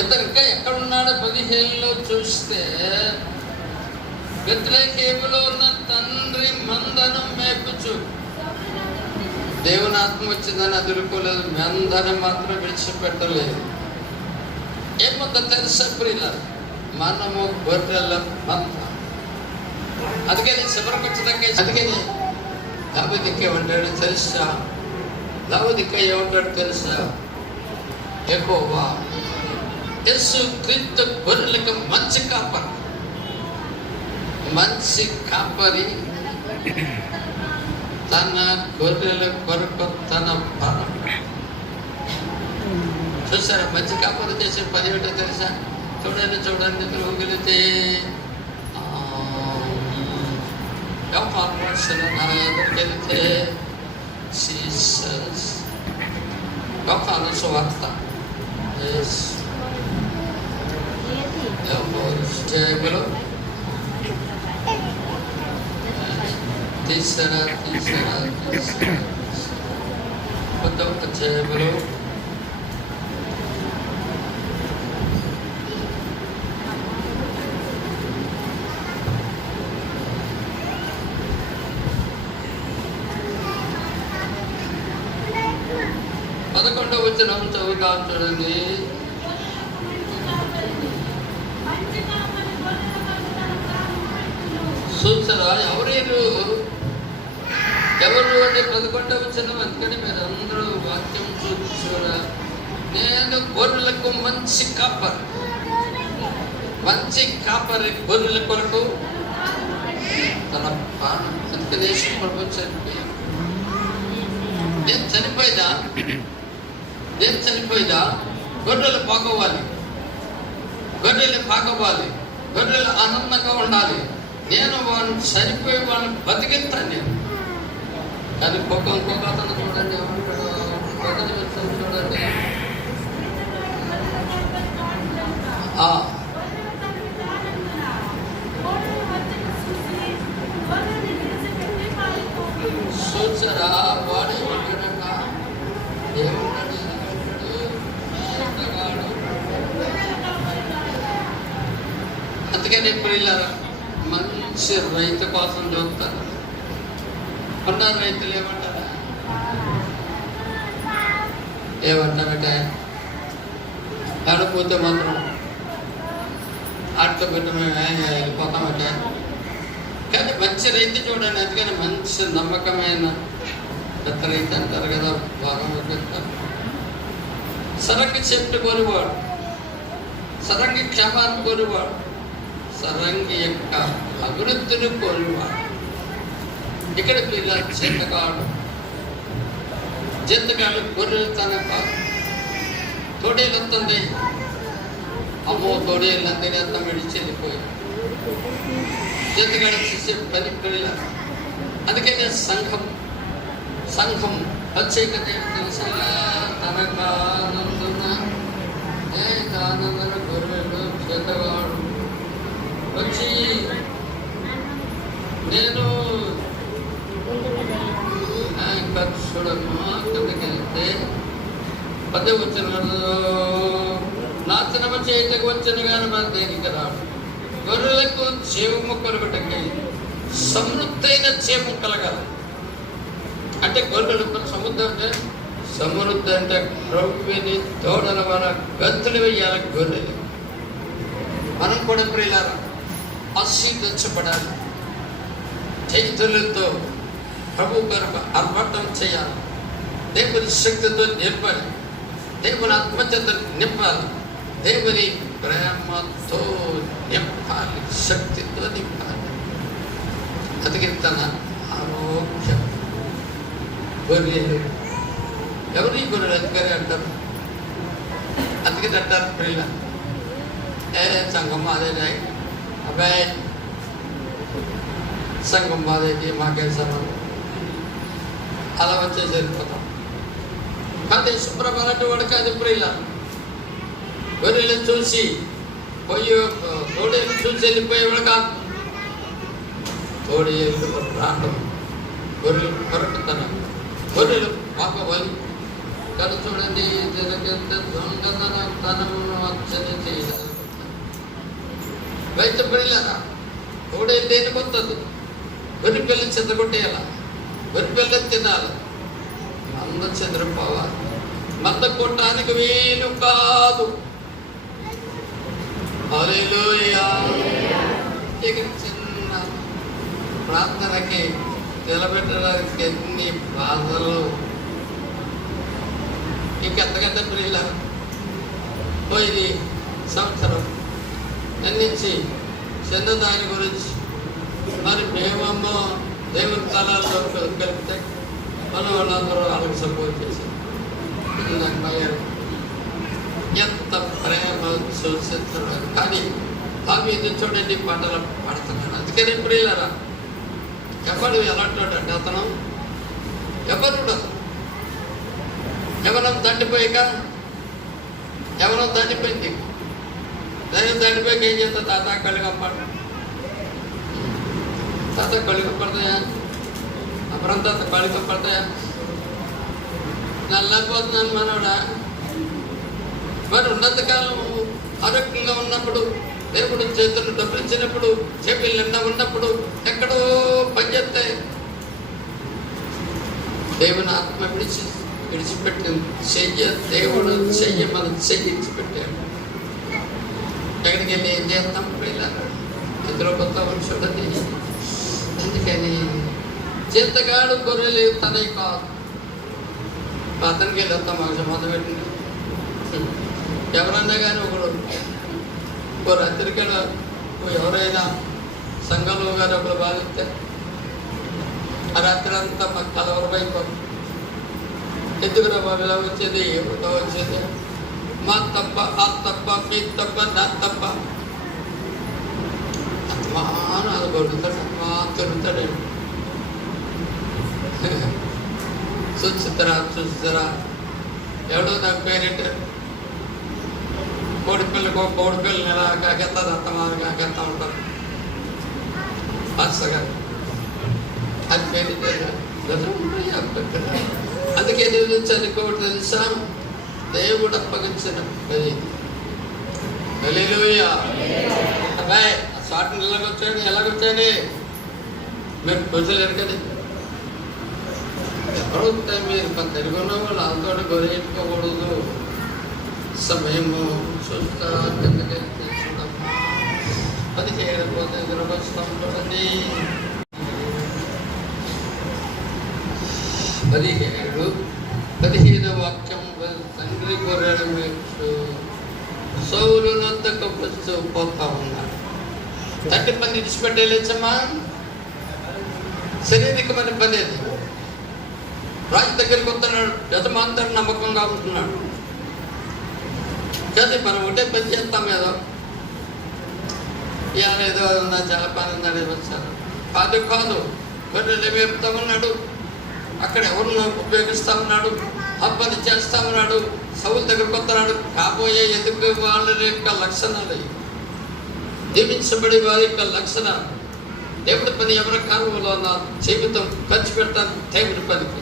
ఇతను ఇంకా ఎక్కడున్నాడో 15లో చూస్తే, బెత్లెహేములో ఉన్న తండ్రి మందను మేపుచు. దేవుని ఆత్మ వచ్చిందని అదురుకోలేదు, మందని మాత్రం విడిచిపెట్టలేదు. ఏముందో తెలుసా ప్రియుల, మనము గొర్రెల మంద. అందుకని చివరికి వచ్చినాక అందుకని దావీదుకి ఏమంటాడు తెలుసా? దావీదుకి ఏమంటాడు తెలుసా? యెహోవా యేసు క్రీస్తు గొర్రెలకు మంచి కాపరి. మంచి కాపరి తన గొర్రెల కొరకు తన ప్రాణం. చూసారా, మంచి కాపరి చేసే పని ఏంటో తెలుసా? చూడండి తిరుగులితే వెళ్తే యోహాను సువార్త అధ్యాయములో తీసారా 10వ అధ్యాయములో 11వ వచనం చదువుతాం చూడండి. చూసారా, ఎవరు అంటే 11వ వచనం. అందుకని మీరు అందరూ వాక్యం చూడ, నేను గొర్రెలకు మంచి కాపరి. మంచి కాపరి గొర్రెల కొరకు తన ప్రాణం. అందుకని ప్రభు చనిపోయాడు. నేను చనిపోయిదా గొర్రెలు బాగోవాలి, గొర్రెలు ఆనందంగా ఉండాలి. నేను వాళ్ళని చనిపోయి వాళ్ళని బతికిస్తాను నేను. కానీ ఇంకొక అతను చూడండి, చూడండి చూసారా, వాడే అందుకని ప్రియులారా, మంచి రైతు కోసం చూస్తారు. ఉన్నారు రైతులు ఏమంటారంటే ఆడపోతే మాత్రం ఆటతో పెట్టి మేము వెళ్ళిపోతామంటే. కానీ మంచి రైతు చూడండి. అందుకని మంచి నమ్మకమైన పెద్ద రైతు అంటారు కదా, బాగా పెడతారు. సరంగి చెట్టు కోరువాడు, సరంగి క్షేమాన్ని కోరువాడు, సరంగి యొక్క అభివృద్ధిని కోరువాడు. ఇక్కడ పిల్లలు జంతకాడు గొర్రెలు తన తోడేలు వస్తుంది. అమ్మో తోడేళ్ళు అందరి అంతా విడిచి వెళ్ళిపోయి జంతకాడు చూసే పని పిల్లలు. అందుకనే సంఘం ప్రత్యేకత తెలుసా? తనకానందున గొర్రెలు జతగాడు వచ్చి నేను చూడమ్మా కిందకి వెళ్తే 10వ వచనంలో నాశనమ చేయటకు వచ్చిన కానీ మన దేనికి రాడు. గొర్రెలకు చేవు మొక్కలు పెట్టకి సమృద్ధైన చేము కలగాలి. అంటే గొర్రెలు సముద్రం అంటే సమృద్ధి అంటే ద్రవ్యని తోడల వల్ల గంతులు వేయాలి గొర్రెలు. మనం కూడా ప్రియులారా ఆశీర్వదించబడాలి. చైతన్యంతో ప్రభు కొరకు అర్పణం చేయాలి. దేవుని శక్తితో నింపాలి, దేవుని ఆత్మచేత నింపాలి, దేవుని ప్రేమతో నింపాలి, శక్తితో నింపాలి. అందుకే తన ఆరోగ్యం గొర్రెలు ఎవరి గొర్రెలు అందుకని అంటారు. అందుకని అంటారు పిల్ల సంఘం అదే అబ్బాయి సంఘం బాధైతే మాకే సంబంధం. అలా వచ్చేసి వెళ్ళిపోతాం. కానీ శుభ్రం అలాంటి వాడు కాదు. ఇప్పుడు ఇలా గొర్రెలను చూసి తోడేళ్ళు చూసి వెళ్ళిపోయేవాడు కాదు. తోడేళ్ళు ప్రాణం, గొర్రెలు కొరకుతనం, గొర్రెలు పాపవాలి. కానీ చూడండి, దొంగతనము వచ్చని చేయలేదు. రైతు పిల్లరా, తోడేళ్ళు దేనికి వస్తుంది? గొర్రె పిల్లలు చెదగొట్టేయాల, గొర్రె పిల్లలు తినాలి, మంద చెదరిపోవాలి. మంద కొట్టడానికి వీలు కాదు. హల్లెలూయా. చిన్న ప్రార్థనకి నిలబెట్టడానికి ఎన్ని బాధలు. ఇంకెంతకంత ప్రియుల పోయి సంవత్సరం అందించి చిన్నదాని గురించి మరి మేమమ్మో దేవుని తలాల్లో కలిపితే మన వాళ్ళందరూ వాళ్ళకి సపోర్ట్ చేశారు. నాకు భయాలు ఎంత ప్రేమ సూచిస్తున్నారు. కానీ అవి ఇది చూడండి పాటలు పాడుతున్నాను. అందుకని ప్రియులరా, ఎవరు ఎలాంటి అంటే అతను ఎవరు ఎవరం దాటిపోయాక ఎవరం దాటిపోయింది. దైవం దాటిపోయాక ఏం చేస్తా? తాత కళ్ళు కప్పాడు. తాత కళ్ళు కప్పడతాయా? అప్పుడు తాత కళ్ళు కప్పడతాయా? నల్లపోతున్నాను మనోడా. మరి ఉన్నంతకాలం ఆరోగ్యంగా ఉన్నప్పుడు, దేవుడు చేతులు డబ్బులు ఇచ్చినప్పుడు, చేపలు నిండా ఉన్నప్పుడు ఎక్కడో పనిచేస్తాయి. దేవుని ఆత్మ విడిచిపెట్టింది. దేవుడు మనం చెయ్యించిపెట్టాడు. ఎక్కడికి వెళ్ళి ఏం చేస్తాం? ఇందులో కొత్త చూడండి. అందుకని చింతగాడు గొర్రెలు తనవి కాదు. అతనికి వెళ్ళి వస్తాం మొదలు పెట్టింది. ఎవరన్నా కానీ ఒక రాత్రికడ ఎవరైనా సంఘంలో కానీ ఒకరు బాధిస్తే ఆ రాత్రి అంతా మాకు కలవరమైపోతుంది. ఎందుకురా బాబు ఇలా వచ్చేది? ఏమిటో వచ్చేది? మా తప్ప, ఆ తప్ప, మీ తప్ప, నా తప్ప. అత్మాను అది కొడుతాడు, అమ్మా తిరుగుతాడు. చూస్తారా ఎవడో నాకు పేరెట్టారు. కోడిపిల్లకు కోడిపిల్లని ఎలా కాకెత్తాది, అత్తమాను కాకెత్తా ఉంటారు. గారు అది పేరు. అందుకే దేవుడు చదువుకోవడం తెలుసా? దేవుడు అప్పగించిన పది. హల్లెలూయా. అబ్బాయి షార్ట్ ఎలాగొచ్చాడు? ఎలాగొచ్చాడు? మీరు కూర్చోలేరు కదా. ఎవరు మీరు కొంత తెలుగున్న వాళ్ళు వాళ్ళతో గొర్రెట్టుకోకూడదు. సమయము చూస్తా కిందకి చూడమ్మా. 17 వాక్యం. తండ్రి గొర్రెల మేపు సౌలు నొద్దకు వస్తూ పోతా ఉన్నాడు. తండ్రి పని విడిచిపెట్టేలేచ్చమ్మా. శారీరకమైన పని అది. రాజు దగ్గరికి వస్తున్నాడు. యజమాంతరం నమ్మకంగా ఉంటున్నాడు. కానీ మనం ఒకటే పని చేస్తాం. ఏదో ఉందా, చాలా పని ఉందని వచ్చారు. కాదు గొర్రెలు మేపుతా ఉన్నాడు. అక్కడ ఎవరిని ఉపయోగిస్తా ఉన్నాడు, ఆ పని చేస్తా ఉన్నాడు. సౌలు దగ్గరకు వస్తున్నాడు. కాబోయే ఎదుగు వాళ్ళ యొక్క లక్షణాలు, దీవించబడి వారి యొక్క లక్షణాలు. దేవుడి పని ఎవరి కాలంలో నా జీవితం ఖర్చు పెడతాను దేవుడి పనికి.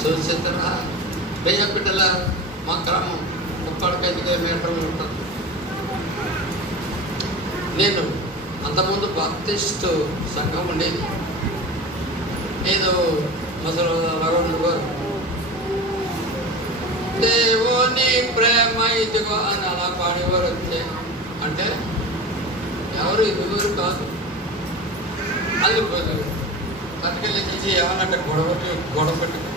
చూసేతరా ప్రియ బిడ్డల, మా గ్రామం 35 కిలోమీటర్లు ఉంటుంది. నేను అంతకుముందు బాప్టిస్టు సంఘం ఉండేది. ఏదో మొదలు రఘుడు గారు దేవుని ప్రేమ ఇదిగో అని అలా పాడేవారు. వచ్చే అంటే ఎవరు ఇదిగోరు కాదు. అది పట్టుకెళ్ళి చేసి ఏమన్నట్టు గొడవ పెట్టుకో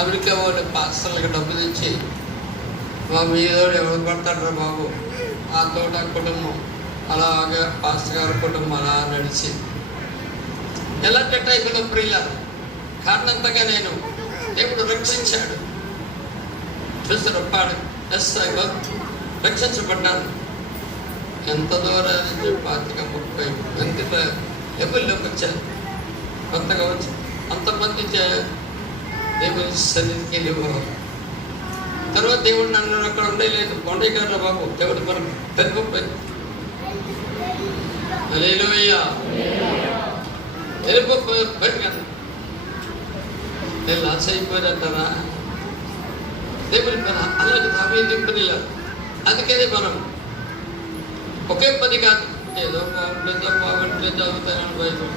అమెరికా వాళ్ళు పాస్టర్లకి డబ్బులు ఇచ్చి మా మీద ఎవరు పడతాడు బాబు. ఆ తోట కుటుంబం అలాగే పాస్టర్ గారి కుటుంబం అలా నడిచి ఎలాంటి టైపులో ప్రియుల కారణంతగా నేను దేవుడు రక్షించాడు. చూస్తారు పాడు రక్షించబడ్డాను. ఎంత దూరాన్ని 25-30 మంది ఎప్పుల్లోకి వచ్చాను. కొత్తగా వచ్చి అంతమంది దేవుని సన్నిధికి వెళ్ళేవారు. తర్వాత దేవుడు నన్ను అక్కడ ఉండలేదు, కొండగారు బాబు దేవుడు మనం పెరిగిపోయి పెరిగాను. నేను లాస్ అయిపోయారంటారా? దేవుని పని అలాగే దావీదు పనిలా. అందుకని మనం ఒకే పని కాదు, ఏదో బాగుంటే చదువుతానని బైబుల్,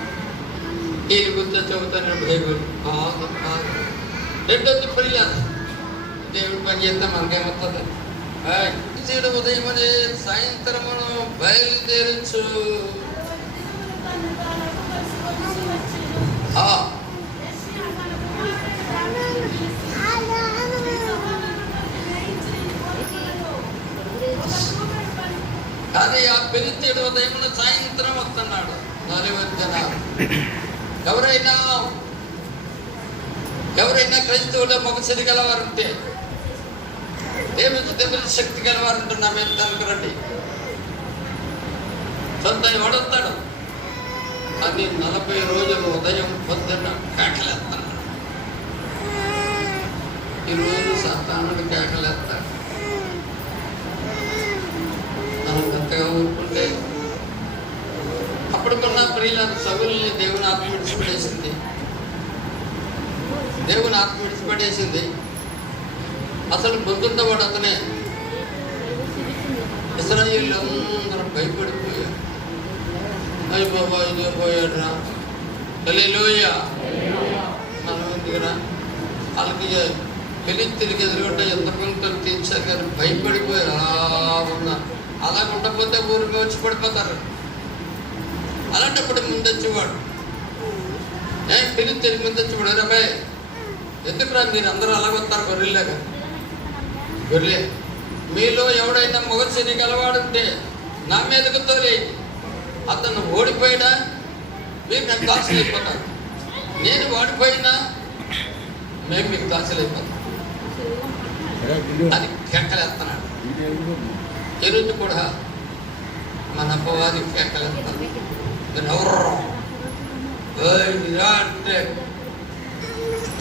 వీరి గుర్తు చదువుతానని బైబుల్ కాదు కాదు. రెండోది పనిలా దేవుడి పని చేస్తే మనకేమవుతుంది? ఉదయం సాయంత్రమును బయలుదేరచ్చు. కానీ ఆ పెరితేడు ఉదయం సాయంత్రం వస్తున్నాడు. ఎవరైనా క్రైస్తవులో మొగసిరి గలవారుంటే, దేవుని శక్తి గలవారు ఉంటున్నా మేము దానికి రండి. సొంత వాడొస్తాడు. అది 40 రోజులు ఉదయం పొద్దున్న కేకలేస్తాడు. ఈరోజు సాతానుడు కేకలేస్తాడు. మనం గంటగా ఊరుకుంటే అప్పుడుకున్న ప్రియుల సభ్యుల్ని దేవుని ఆత్మ విడిచిపడేసింది. దేవుని ఆత్మ విడిచిపడేసింది. అసలు పొద్దున్నవాడు అతనే. ఇశ్రాయేలు అందరూ భయపడిపోయారు. అయ్య బాబా ఇదే పోయాడు రా, హల్లెలూయా. మనం ఎందుకురా వాళ్ళకి ఫిలిస్తీయులకి ఎదురుగడ్డ ఎంత పంక్తులు తీర్చారు కానీ భయపడిపోయారు. అలా ఉన్నారు. అలా ఉండకపోతే ఊరికి వచ్చి పడిపోతారు. అలాంటప్పుడు ముందొచ్చేవాడు, ఫిలిస్తీయులకి ముందొచ్చేవాడు, అబ్బాయి ఎందుకురా మీరు అందరూ అలాగొస్తారు గొర్రెలాగా? గొర్రె మీలో ఎవడైనా మొగసిరి గలవాడుంటే నా మీదకు తోలేయండి. అతను ఓడిపోయినా మీరు నాకు దాసులు అయిపోతారు, నేను ఓడిపోయినా మేము మీకు దాసులు అయిపోతాం అని కేకలేస్తున్నాడు. ఈరోజు కూడా మన అపవాది కేకలేస్తాడు. అంటే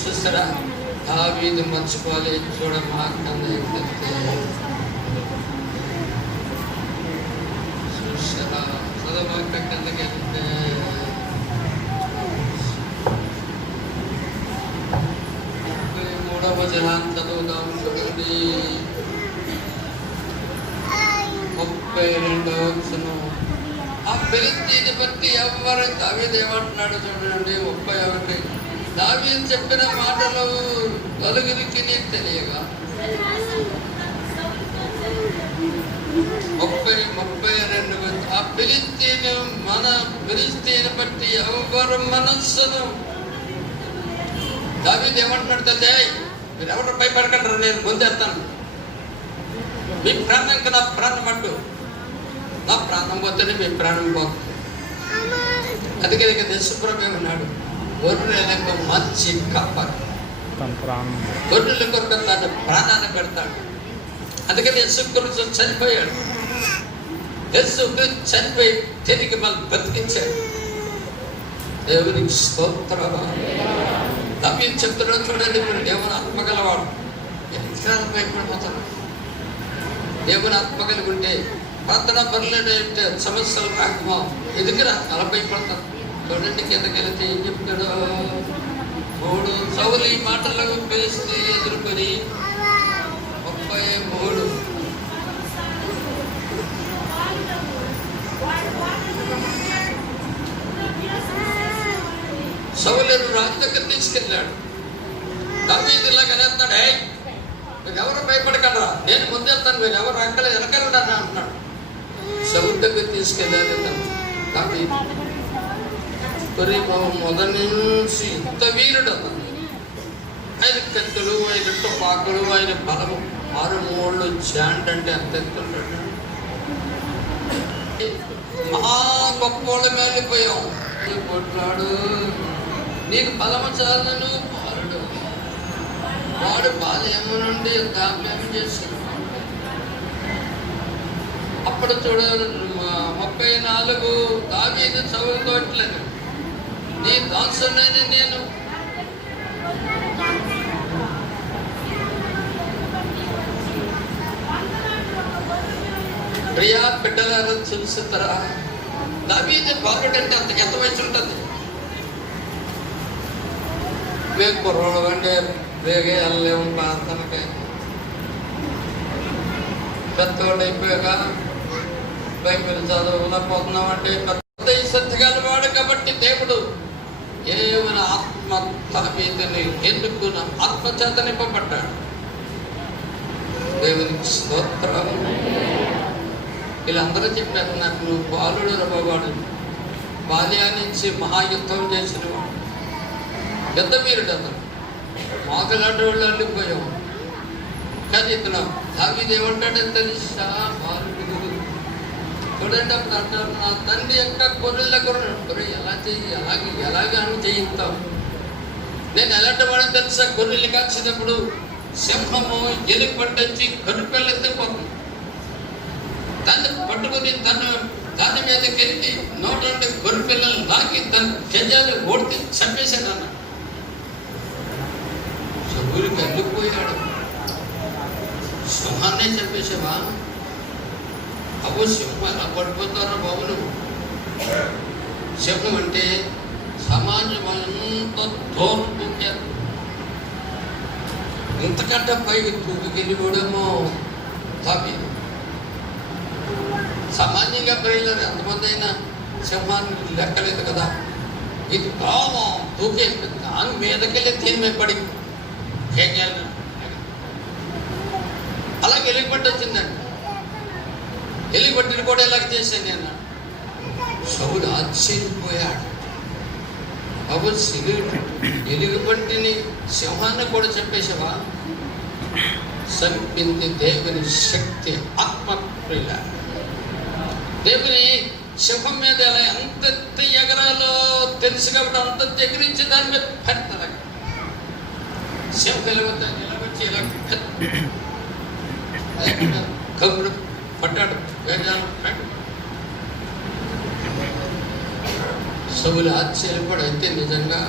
చూస్తారా, దావీదు మర్చిపోవాలి చూడమ్మా చూసారా చదవాక కిందకెళ్తే మూడవ వచనాన్ని చదువుదాం. చూడండి 32వ వచనం. ఆ ఫిలిస్తీయుని బట్టి ఎవరు దావీదు ఏమంటున్నాడు చూడండి. 31. దావీదు చెప్పిన మాటలు నలుగురికి తెలియగా 32. ఆ ఫిలిస్తీయుని బట్టి ఎవరు మనస్సును దావీదు ఏమంటున్నాడు తెలితే, మీరు ఎవరు భయపడకండి, నేను ముందేస్తాను. మీ ప్రాణంకి నా ప్రాణం అడ్డు, నా ప్రాణం పోతేనే మీ ప్రాణం పోతుంది. అందుకే దేశప్రభే ఉన్నాడు, గొర్రెలకు మంచి కాపాడు, గొర్రెల కొరకు తన ప్రాణాన్ని పెడతాడు. అందుకని యేసుక్రీస్తు చనిపోయాడు. యేసుక్రీస్తు చనిపోయి తిరిగి మళ్ళీ బతికించాడు. దేవునికి స్తోత్రం. దావీదు చెప్తున్నాడు చూడండి, మీరు దేవుని ఆత్మ గలవాడు. ఎన్నిసార్లు భయపడిపోతాడు? దేవుని ఆత్మ కలిగి ఉంటే ప్రార్థన పనులంటే సమస్యలు రాకమో ఎదుగురా అలా భయపడతారు. చూడండి కిందకెళ్తే ఏం చెప్తాడు? 3 సౌలు ఈ మాటలకు పిలిస్తే ఎదుర్కొని 33. సౌలును రాజు దగ్గర తీసుకెళ్ళాడు. దావీదు ఇలాగ అనేస్తాడు, మీరు ఎవరు భయపడకండిరా, నేను ముందెళ్తాను, మీరు ఎవరు వెనకాలండి అంటున్నాడు. సౌలు దగ్గర తీసుకెళ్ళాలి దావీదు. మొదటి నుంచి ఇంత వీరుడు అతను. ఆయన కత్తులు, ఆయన తుపాకులు, ఆయన బలము 6 మూళ్ళు జాంట్ అంటే అంత ఎత్తుంటాడు. మహా గొప్ప వాళ్ళ వెళ్ళిపోయాం. కొట్లాడు, నీకు బలము చాలను బాలుడు. వాడు బాల్యము నుండి దాప్యం చేశాడు. అప్పుడు చూడ 34 దావీదు సౌలుతో ఇట్లేదు, నీ దాసుడైన నేను ప్రియా బిడ్డలారా తెలుసుతారా, దావీదు బాలుడు అంటే అంతకు ఎంత వయసు ఉంటుంది? మేము కుర్రోడు అంటే వేగే వెళ్ళలేము ప్రాంతానికి. పెద్దవాడు అయిపోయాక బైబిల్ చదవలేకపోతున్నాం అంటే పెద్ద శ్రద్ధగల వాడు కాబట్టి దేవుడు ఏమైనా ఆత్మ దావీదుని ఎందుకు ఆత్మచేత నింపబడ్డాడు. దేవునికి స్తోత్రం. వీళ్ళందరూ చెప్పారు, నాకు నువ్వు బాలుడు రవ్వవాడు, బాల్యా నుంచి మహాయుద్ధం చేసిన వాడు, పెద్ద వీరుడు అతను, మాకలాంటి వాళ్ళు వెళ్ళిపోయాం. కానీ ఇతను దావీదు ఏమంటాడని తెలుసా? బాలుడు చూడండి, అప్పుడు అంటారు, నా తండ్రి యొక్క గొర్రెల గొర్రె ఎలా చెయ్యి, ఎలాగా అని చేయిస్తావు. నేను ఎలాంటి వాడని తెలుసా? గొర్రెలు కాల్చినప్పుడు సింహము ఎలుగు పట్టొచ్చి గొర్రెపిల్ల ఎత్తిపోతుంది, దాన్ని పట్టుకుని దాని మీదకి వెళ్ళి నోట నుండి గొర్రెపిల్లలు లాగి తన గజాలు ఓడితే చంపేశాడు అన్న. ఊరికి వెళ్ళిపోయాడు. సింహాన్నే చంపేసావా? అబ్బో సింహం ఎలా పడిపోతారా బాబులు. సింహం అంటే సమాజం అంత దూరం దూకారు, ఇంతకంటే పైకి దూకెళ్ళిపోవడేమో దావీదు. సామాన్యంగా ప్రజలు ఎంతమంది అయినా సింహాన్ని లెక్కలేదు కదా. ఇది కామం దూకే, దాని మీదకెళ్ళి దీని మీద పడి అలాగే ఎలుగుబట్టి వచ్చిందండి. ఎలుగుబట్టిని కూడా ఇలాగ చేశాను నేను. సౌలు ఆశ్చర్యపోయాడు. బాబు ఎలుగుబట్టిని సింహాన్ని కూడా చెప్పేసావా? చంపింది దేవుని శక్తి, ఆత్మప్రియ. దేవుని సింహం మీద ఎలా ఎంత ఎగరాలో తెలుసు కాబట్టి అంత ఎగిరించి దాని మీద పెడతారు. సింహం ఎలాగొచ్చి ఇలా కబురు పడ్డాడు. సౌలు ఆశ్చర్యపడైతే నిజంగా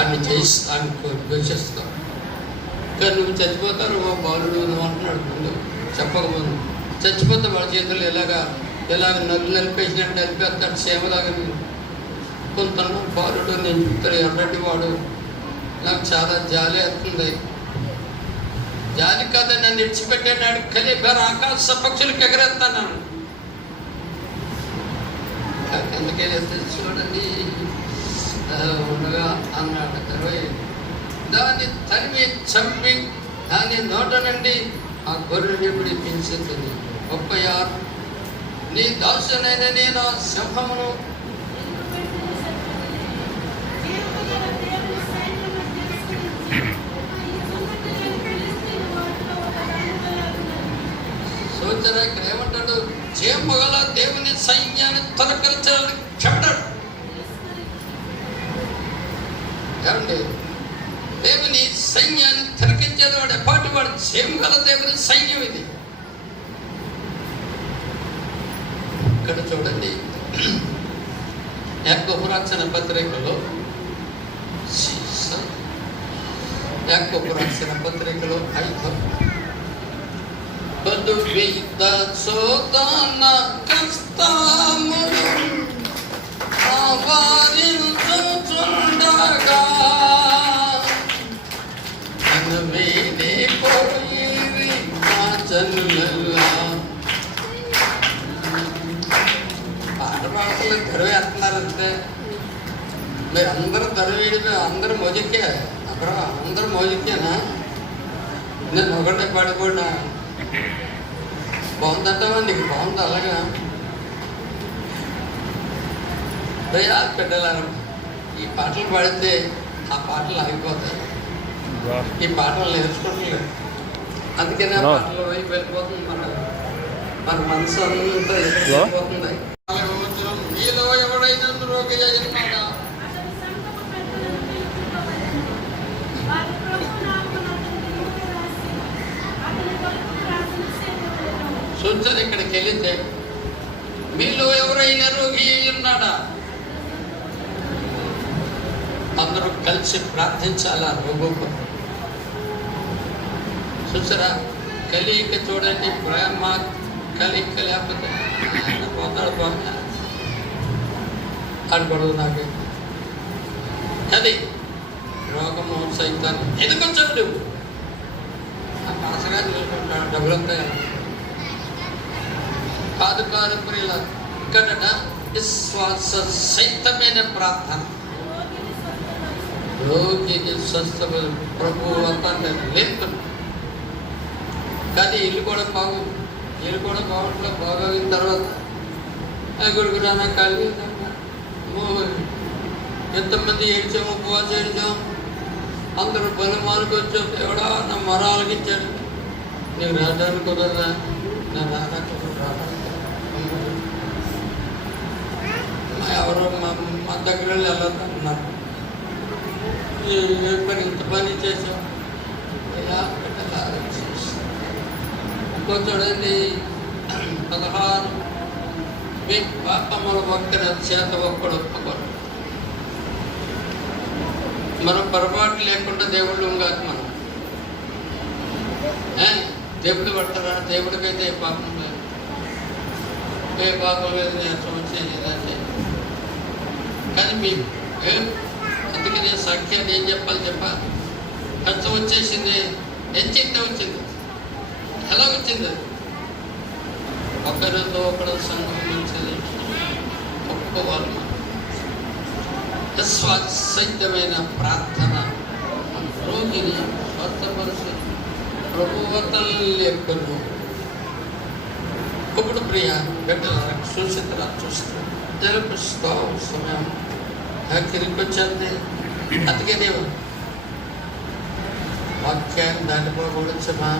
అన్ని ద్వేషిస్తావు, కానీ నువ్వు చచ్చిపోతారు ఓ బాలుడు నువ్వు అంటున్నాడు. ముందు చెప్పకముందు చచ్చిపోతే వాళ్ళ చేతులు ఎలాగ నలిపేసినట్టు నలిపేస్తాడు, సేమలాగా. కొంత బాలుడు నేను చెప్తాడు, ఎర్రటి వాడు, నాకు చాలా జాలి అవుతుంది. జాలి కాదని నన్ను విడిచిపెట్టాడు, కలిపేరు ఆకాశ పక్షులకు ఎగరేస్తాను. ఎందుకైనా చూడండి ఉండగా అన్నాడు. 20 దాన్ని తరిమి చంపి దాని నోట నుండి ఆ గొర్రెని విడిపించింది. 36 నీ దాసునైన నేను ఆ సింహమును సూచన. ఇక్కడ ఏమంటాడు? చేమగల దేవుని సైన్యాన్ని తొలకరించాలని చెప్పాడు. ఏమండి, దేవుని సైన్యాన్ని తిరగించేది వాడు ఎప్పటి వాడు? చేమగల దేవుని సైన్యం ఇది. ఇక్కడ చూడండి, యాకోబు రాసిన పత్రికలో యాకోబు రాసిన పత్రికలో 5 బదువిద సోదన కష్టములు ఆవరించుచుండగా అనవేని పోయిరి మా జనులలా. పాటలు తెరవేస్తున్నారంటే మీరు అందరూ తెరవేయడమే, అందరూ మోజుకే. అక్కడ అందరూ మోజుకేనా? నేను ఒకటే పడకుండా బాగుందంటావా? నీకు బాగుంది అలాగా? పెట్టాలను ఈ పాటలు పాడితే ఆ పాటలు ఆగిపోతాయి. ఈ పాటలు నేర్చుకోవట్లేదు, అందుకనే ఆ పాటలు వైపు వెళ్ళిపోతుంది. మన మనసు అంతా వెళ్ళిపోతుంది. మీలో ఎవడైనా రోగి ఉన్నాడా? చూచారు, ఇక్కడికి వెళితే మీలో ఎవరైనా రోగి ఉన్నాడా? అందరూ కలిసి ప్రార్థించాలా రోగు. చూసారా, కలియిక చూడండి, ప్రేమ కలియిక లేకపోతే ఆయన పోతాడు పోతా అనుకోడు. నాకు అది రోగము సైతాన్ని ఎందుకొచ్చావు నువ్వు మనసుగా చూసుకుంటాడు, డబ్బులంతా కాదు కాదు ప్రియుల. ఇక్కడ విశ్వాస సహితమైన ప్రార్థన, రోగిని స్వస్థ ప్రభు అంతా లేదు. కానీ ఇల్లు కూడా బాగుంటుంది. బాగోగిన తర్వాత గురుగురానా కలిగి ఎంతమంది ఏడ్చాము, ఉపవాసం ఏడ్చాము, అందరూ బలమాలకు వచ్చాం. ఎవడా నా మరాలకి ఇచ్చాడు, నీకు రాజానికి కుదరదా, నా రాజాకు ఎవరో మా దగ్గర వెళ్ళాలన్నారు. పని ఇంత పని చేసాం, ఇలా పెట్టాలి. ఇంకో చూడండి 16 మీ పాపముల ఒక్కరి చేత ఒక్కడు ఒప్పుకోడు. మనం పొరపాటు లేకుండా దేవుళ్ళు కాదు. మనం దేవుడు పడతారా? దేవుడికైతే ఏ పాపం లేదు, ఏ పాపం లేదు. నేను కానీ మీ అందుకే నేను సంఖ్య ఏం చెప్పాలి కష్టం వచ్చేసింది. ఏం చెప్తే వచ్చింది, ఎలా వచ్చింది? ఒకరితో ఒకరు సంగమించేది ఒప్పుకోవాలి. విశ్వాసమైన ప్రార్థన రోగిని స్వస్థపరుచు ప్రభువతలు లేకును. ఇప్పుడు ప్రియ బిడ్డల చూస్తారు తెలుపుస్తా సమయం తిరిగికొచ్చింది. అందుకే దేవు వాక్యాన్ని దాటిపోకూడచ్చమా?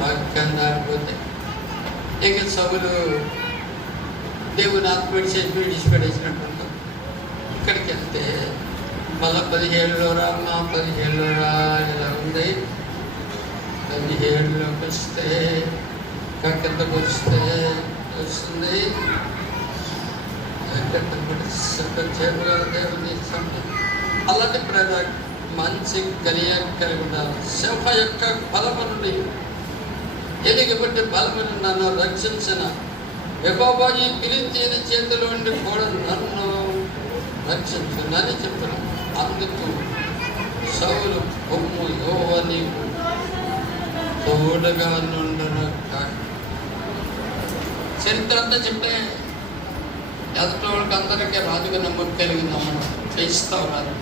వాక్యాన్ని దాటిపోతే ఇక సభలు దేవుని ఆత్మ విడిచిపెట్టేసినట్టు. ఇక్కడికి వెళ్తే మళ్ళీ 17లో రామ్మా, 17లో రా ఇలా ఉంది. 17లోకి వస్తే కిందకు వస్తే వస్తుంది దేవుని అలాంటి మంచి కలిగి ఉండాలి. శవ యొక్క బలము నుండి ఎలిగిబట్టి బలమును నన్ను రక్షించిన యెహోవా ఈ ఫిలిష్తీయుని చేతిలో నుండి కూడా నన్ను రక్షించునని చెప్పిన. అందుకు సౌలు కొమ్ము యెహోవా నీకు తోడుగా నుండును కాక. చరిత్ర అంతా చెప్తే ఎదుటి వాళ్ళకి అందరికీ రాజుగా నమ్మకం కలిగి నమ్మడం చేయిస్తావు రాదు,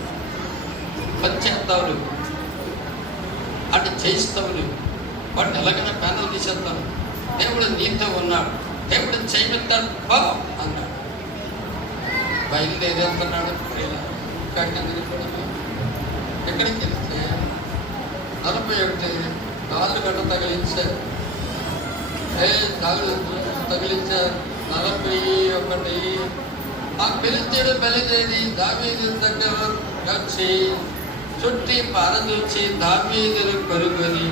పనిచేస్తావు అటు చేయిస్తావు. వాటిని ఎలాగైనా ప్యానల్ తీసేస్తాను. దేవుడు నీతో ఉన్నాడు, దేవుడు చేయబెట్టాడు బా అన్నాడు. బయలుదేరేస్తున్నాడు. ఎక్కడికి వెళ్తే 41 కాళ్ళు గడ్డ తగిలించారు. తగిలించారు 41. ఆ ఫిలిష్తీయుడు బయలుదేరి దావీదు దగ్గర వచ్చి చుట్టి పారదూచి దావీదును కొనుగొని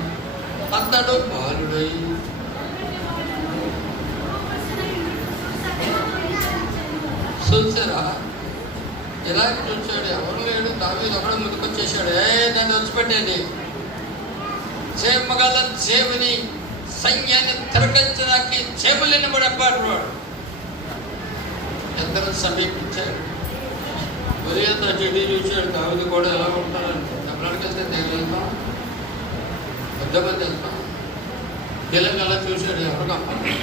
అతడు బాలుడై చూసారా? ఇలాగ చూసాడు. ఎవరు లేడు, దావీదు ఒకడు ముందుకొచ్చేసాడు. దాన్ని వచ్చిపెట్టేది చేమగల చేవుని సైన్యాన్ని తిరగచ్చడానికి చేపలిని పడపాడు వాడు. ఎందరూ సమీపించాడు. ఉదయంతో చెడి చూశాడు. దావీదు కూడా ఎలా ఉంటాడంటే దెబ్బలాడికి వెళ్తే దేవుడు వెళ్తాం, పెద్దమంది వెళ్తాం. ఇలాగ అలా చూశాడు. ఎవరు కప్పడు,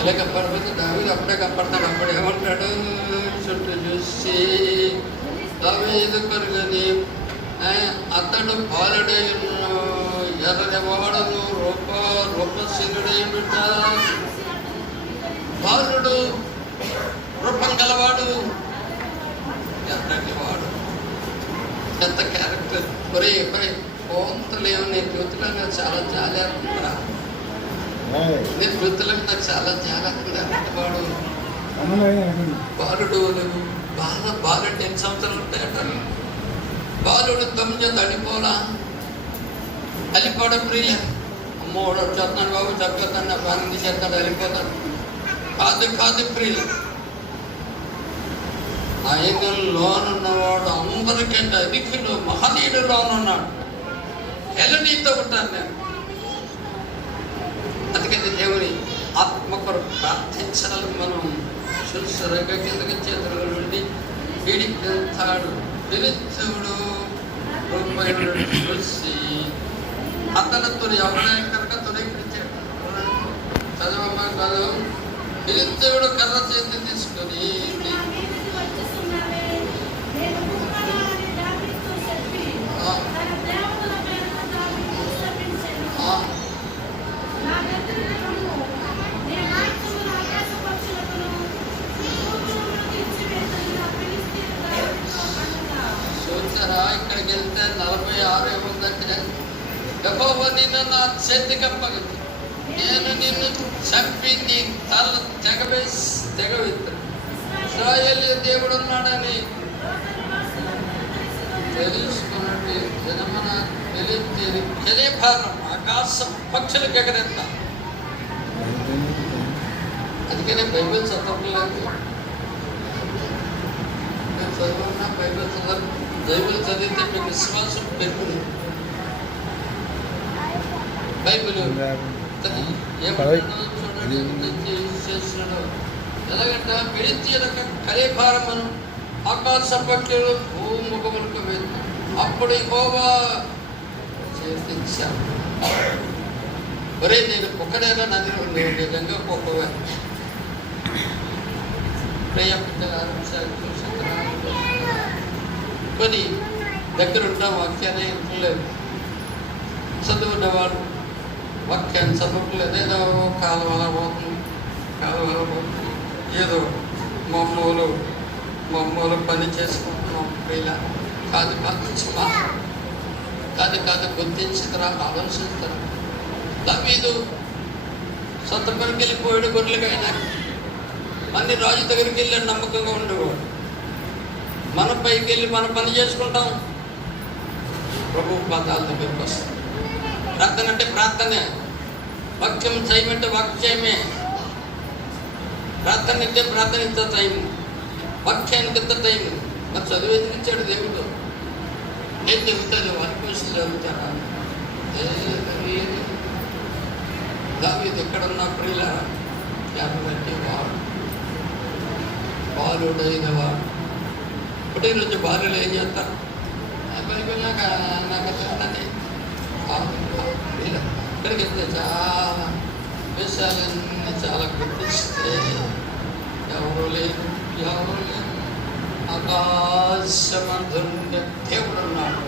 ఇలా కప్పడిపోతే దావీదు అప్పుడే కప్పడతాడు. అప్పుడు ఏమంటాడు? చుట్టూ చూసి దావీదు కొనుగొని అతడు బాలుడై ఎర్రని వాడను రూపశీలుడై బిడ్డ. బాలుడు రూపం గలవాడు, ఎర్రని వాడు. ఎంత క్యారెక్టర్! ఒరే పోంతలేము. నీ కృతులు నాకు చాలా జాలేస్తుందా? నీ కృతులకు నాకు చాలా జాలేస్తుంది. ఎర్రటి వాడు బాలుడు. బాలుడు 8 సంవత్సరాలు ఉంటాయంటారు. బాలుడు తమ్ముజ అడిపోరా అలిపోవడం ప్రియ. అమ్మోడు చెప్తాను బాబు, చెప్పేస్తాను, నా ప్రాణం చేస్తాడు, వెళ్ళిపోతాడు. కాదు ప్రియులు. ఆయన లోనున్నవాడు అందరికంటే అధికుడు, మహనీయుడు లోనున్నాడు. నీతో ఉంటాను నేను. అందుకని దేవుని ఆత్మ కొరకు ప్రార్థించాలి. మనం చూసరగా కిందకి చేతుల నుండి పీడిస్తాడు పిలుచుడు చూసి అతనితో ఎవరైనా కనుక తొలగించాడు. చదవమ్మా చదువు. పిలుచుడు కర్ర చేతి తీసుకొని ఇక్కడికి వెళ్తే 46 ఏముందంటే యెహోవా నిన్ను నా చేతికి అప్పగించు, నేను నిన్ను చంపి నీ తల తెగవిత్తాను. ఇశ్రాయేలు దేవుడు ఉన్నాడని తెలుసుకున్నట్టు జనమన తెలియజేది భారం ఆకాశం పక్షులకు ఎగరెత్తా. అందుకనే బైబిల్ చదవట్లేదు. చదువున్నా బైబిల్ చదివితే మీకు విశ్వాసం పెరుగుతుంది. బైబిల్ చూడండి చేస్తున్నాడు. ఎలాగంట విడిచి కలిభారమును ఆకాశ పక్షులు భూముఖములకు వెళ్తాం. అప్పుడు యెహోవా చేతించాను. ఒరే నేను ఒక్కడైనా నది నువ్వు నిజంగా ఒక్కొక్క కొన్ని దగ్గర ఉంటాం వాక్యాన్ని ఇంటలేదు. చదువున్నవాడు వాక్యాన్ని చదవట్లేదు. ఏదో కాలువల పోతుంది ఏదో మమ్మూలు పని చేసుకుంటున్నాం. ఇలా కాదు గుర్తించుతారా ఆలోచిస్తారా. దావీదు సొంత పనికి వెళ్ళిపోయాడు. గొర్రెలకైనా అన్ని రాజు దగ్గరికి వెళ్ళి నమ్మకంగా ఉండేవాడు. మన పైకి వెళ్ళి మన పని చేసుకుంటాం. ప్రభు పాదాల దగ్గరికి వస్తాం. ప్రార్థన అంటే ప్రార్థనే, వాక్యం చేయమంటే వాక్యమే. ప్రార్థన అంటే ప్రార్థన ఇంత టైము, వాక్యానికి ఇంత టైము. మరి చదువు ఎదిరించాడు దేవుడు. నేను చెబుతాను వారి కోసం చదువుతారా? దావీదు ఎక్కడున్నా ప్రియులా కాబట్టి బాలుడైన వాడు. ఒకటే రోజు బాలులు ఏం చేస్తారు? ఇక్కడికి వెళ్తే చాలా విషయాలన్నీ చాలా గుర్తిస్తే ఎవరు లేరు. ఆకాశమందుండే దేవుడు ఉన్నాడు.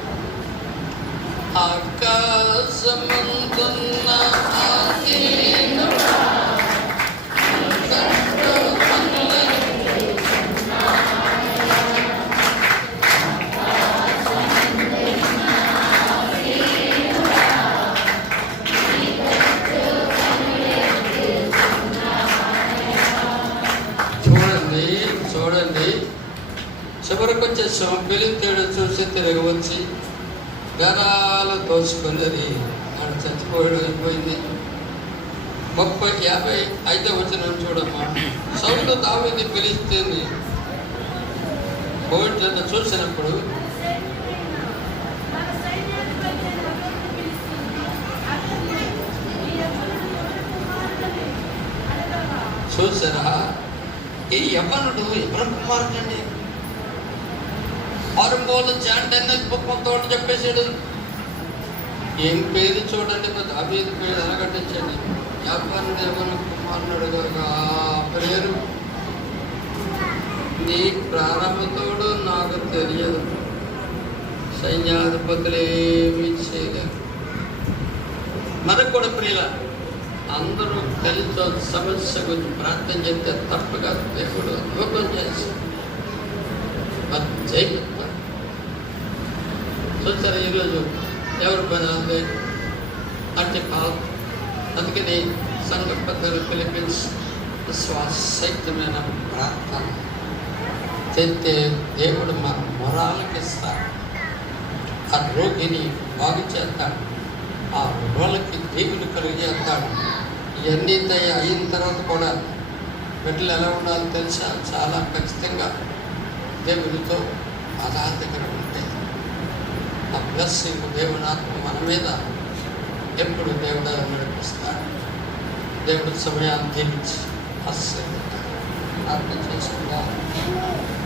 ఆకాశమందున్న చూడండి చివరికి వచ్చేసాం. పిలితేడు చూసి తిరిగి వచ్చి గరాలు దోచుకొని ఆడు చచ్చిపోయాడు. అయిపోయింది. 55 వచ్చిన చూడమ్మా. సౌలు దావీదుని పిలిస్తేంది కోవిడ్లను చూసినప్పుడు చూసారా, ఈ యవ్వనుడు యవ్వన కుమారుడండి. ఆరంభంలో చాంటన్న కొంత చెప్పేశాడు. ఏం పేరు చూడండి, దావీదు పేరు ఎలా కట్టించండి. యవ్వనుడు యవ్వన కుమారుడుగా పేరు. నీ ప్రారంభతోడు నాకు తెలియదు. సైన్యాధిపతులు ఏమీ చేయలేరు. మనకు కూడా ప్రియుల అందరూ కలిసి సమస్య గురించి ప్రార్థన చేస్తే తప్పగా దేవుడు అద్భుతం చేసి చేయగలుగుతారు. చూసారా ఈరోజు ఎవరి పని అంటే కాదు. అందుకని సంఘ పెద్దలు పిలిపించి విశ్వాసయుక్తమైన ప్రార్థన చేస్తే దేవుడు మన మొరాలకిస్తాడు. ఆ రోగిని బాగు చేస్తాడు. ఆ రోళ్ళకి దేవుడు కలిగేస్తాడు. ఇవన్నీ అయిన తర్వాత కూడా బిడ్డలు ఎలా ఉండాలో తెలుసా? చాలా ఖచ్చితంగా దేవుడితో ఆధార దగ్గర ఉంటే ఆ బ్లెస్సింగ్ దేవుని ఆత్మ మన మీద ఎప్పుడు దేవుడు నడిపిస్తాడు. దేవుడు సమయాన్ని దీవించి ఆశీర్వదిస్తాడు. ప్రార్థన చేసుకుందాం.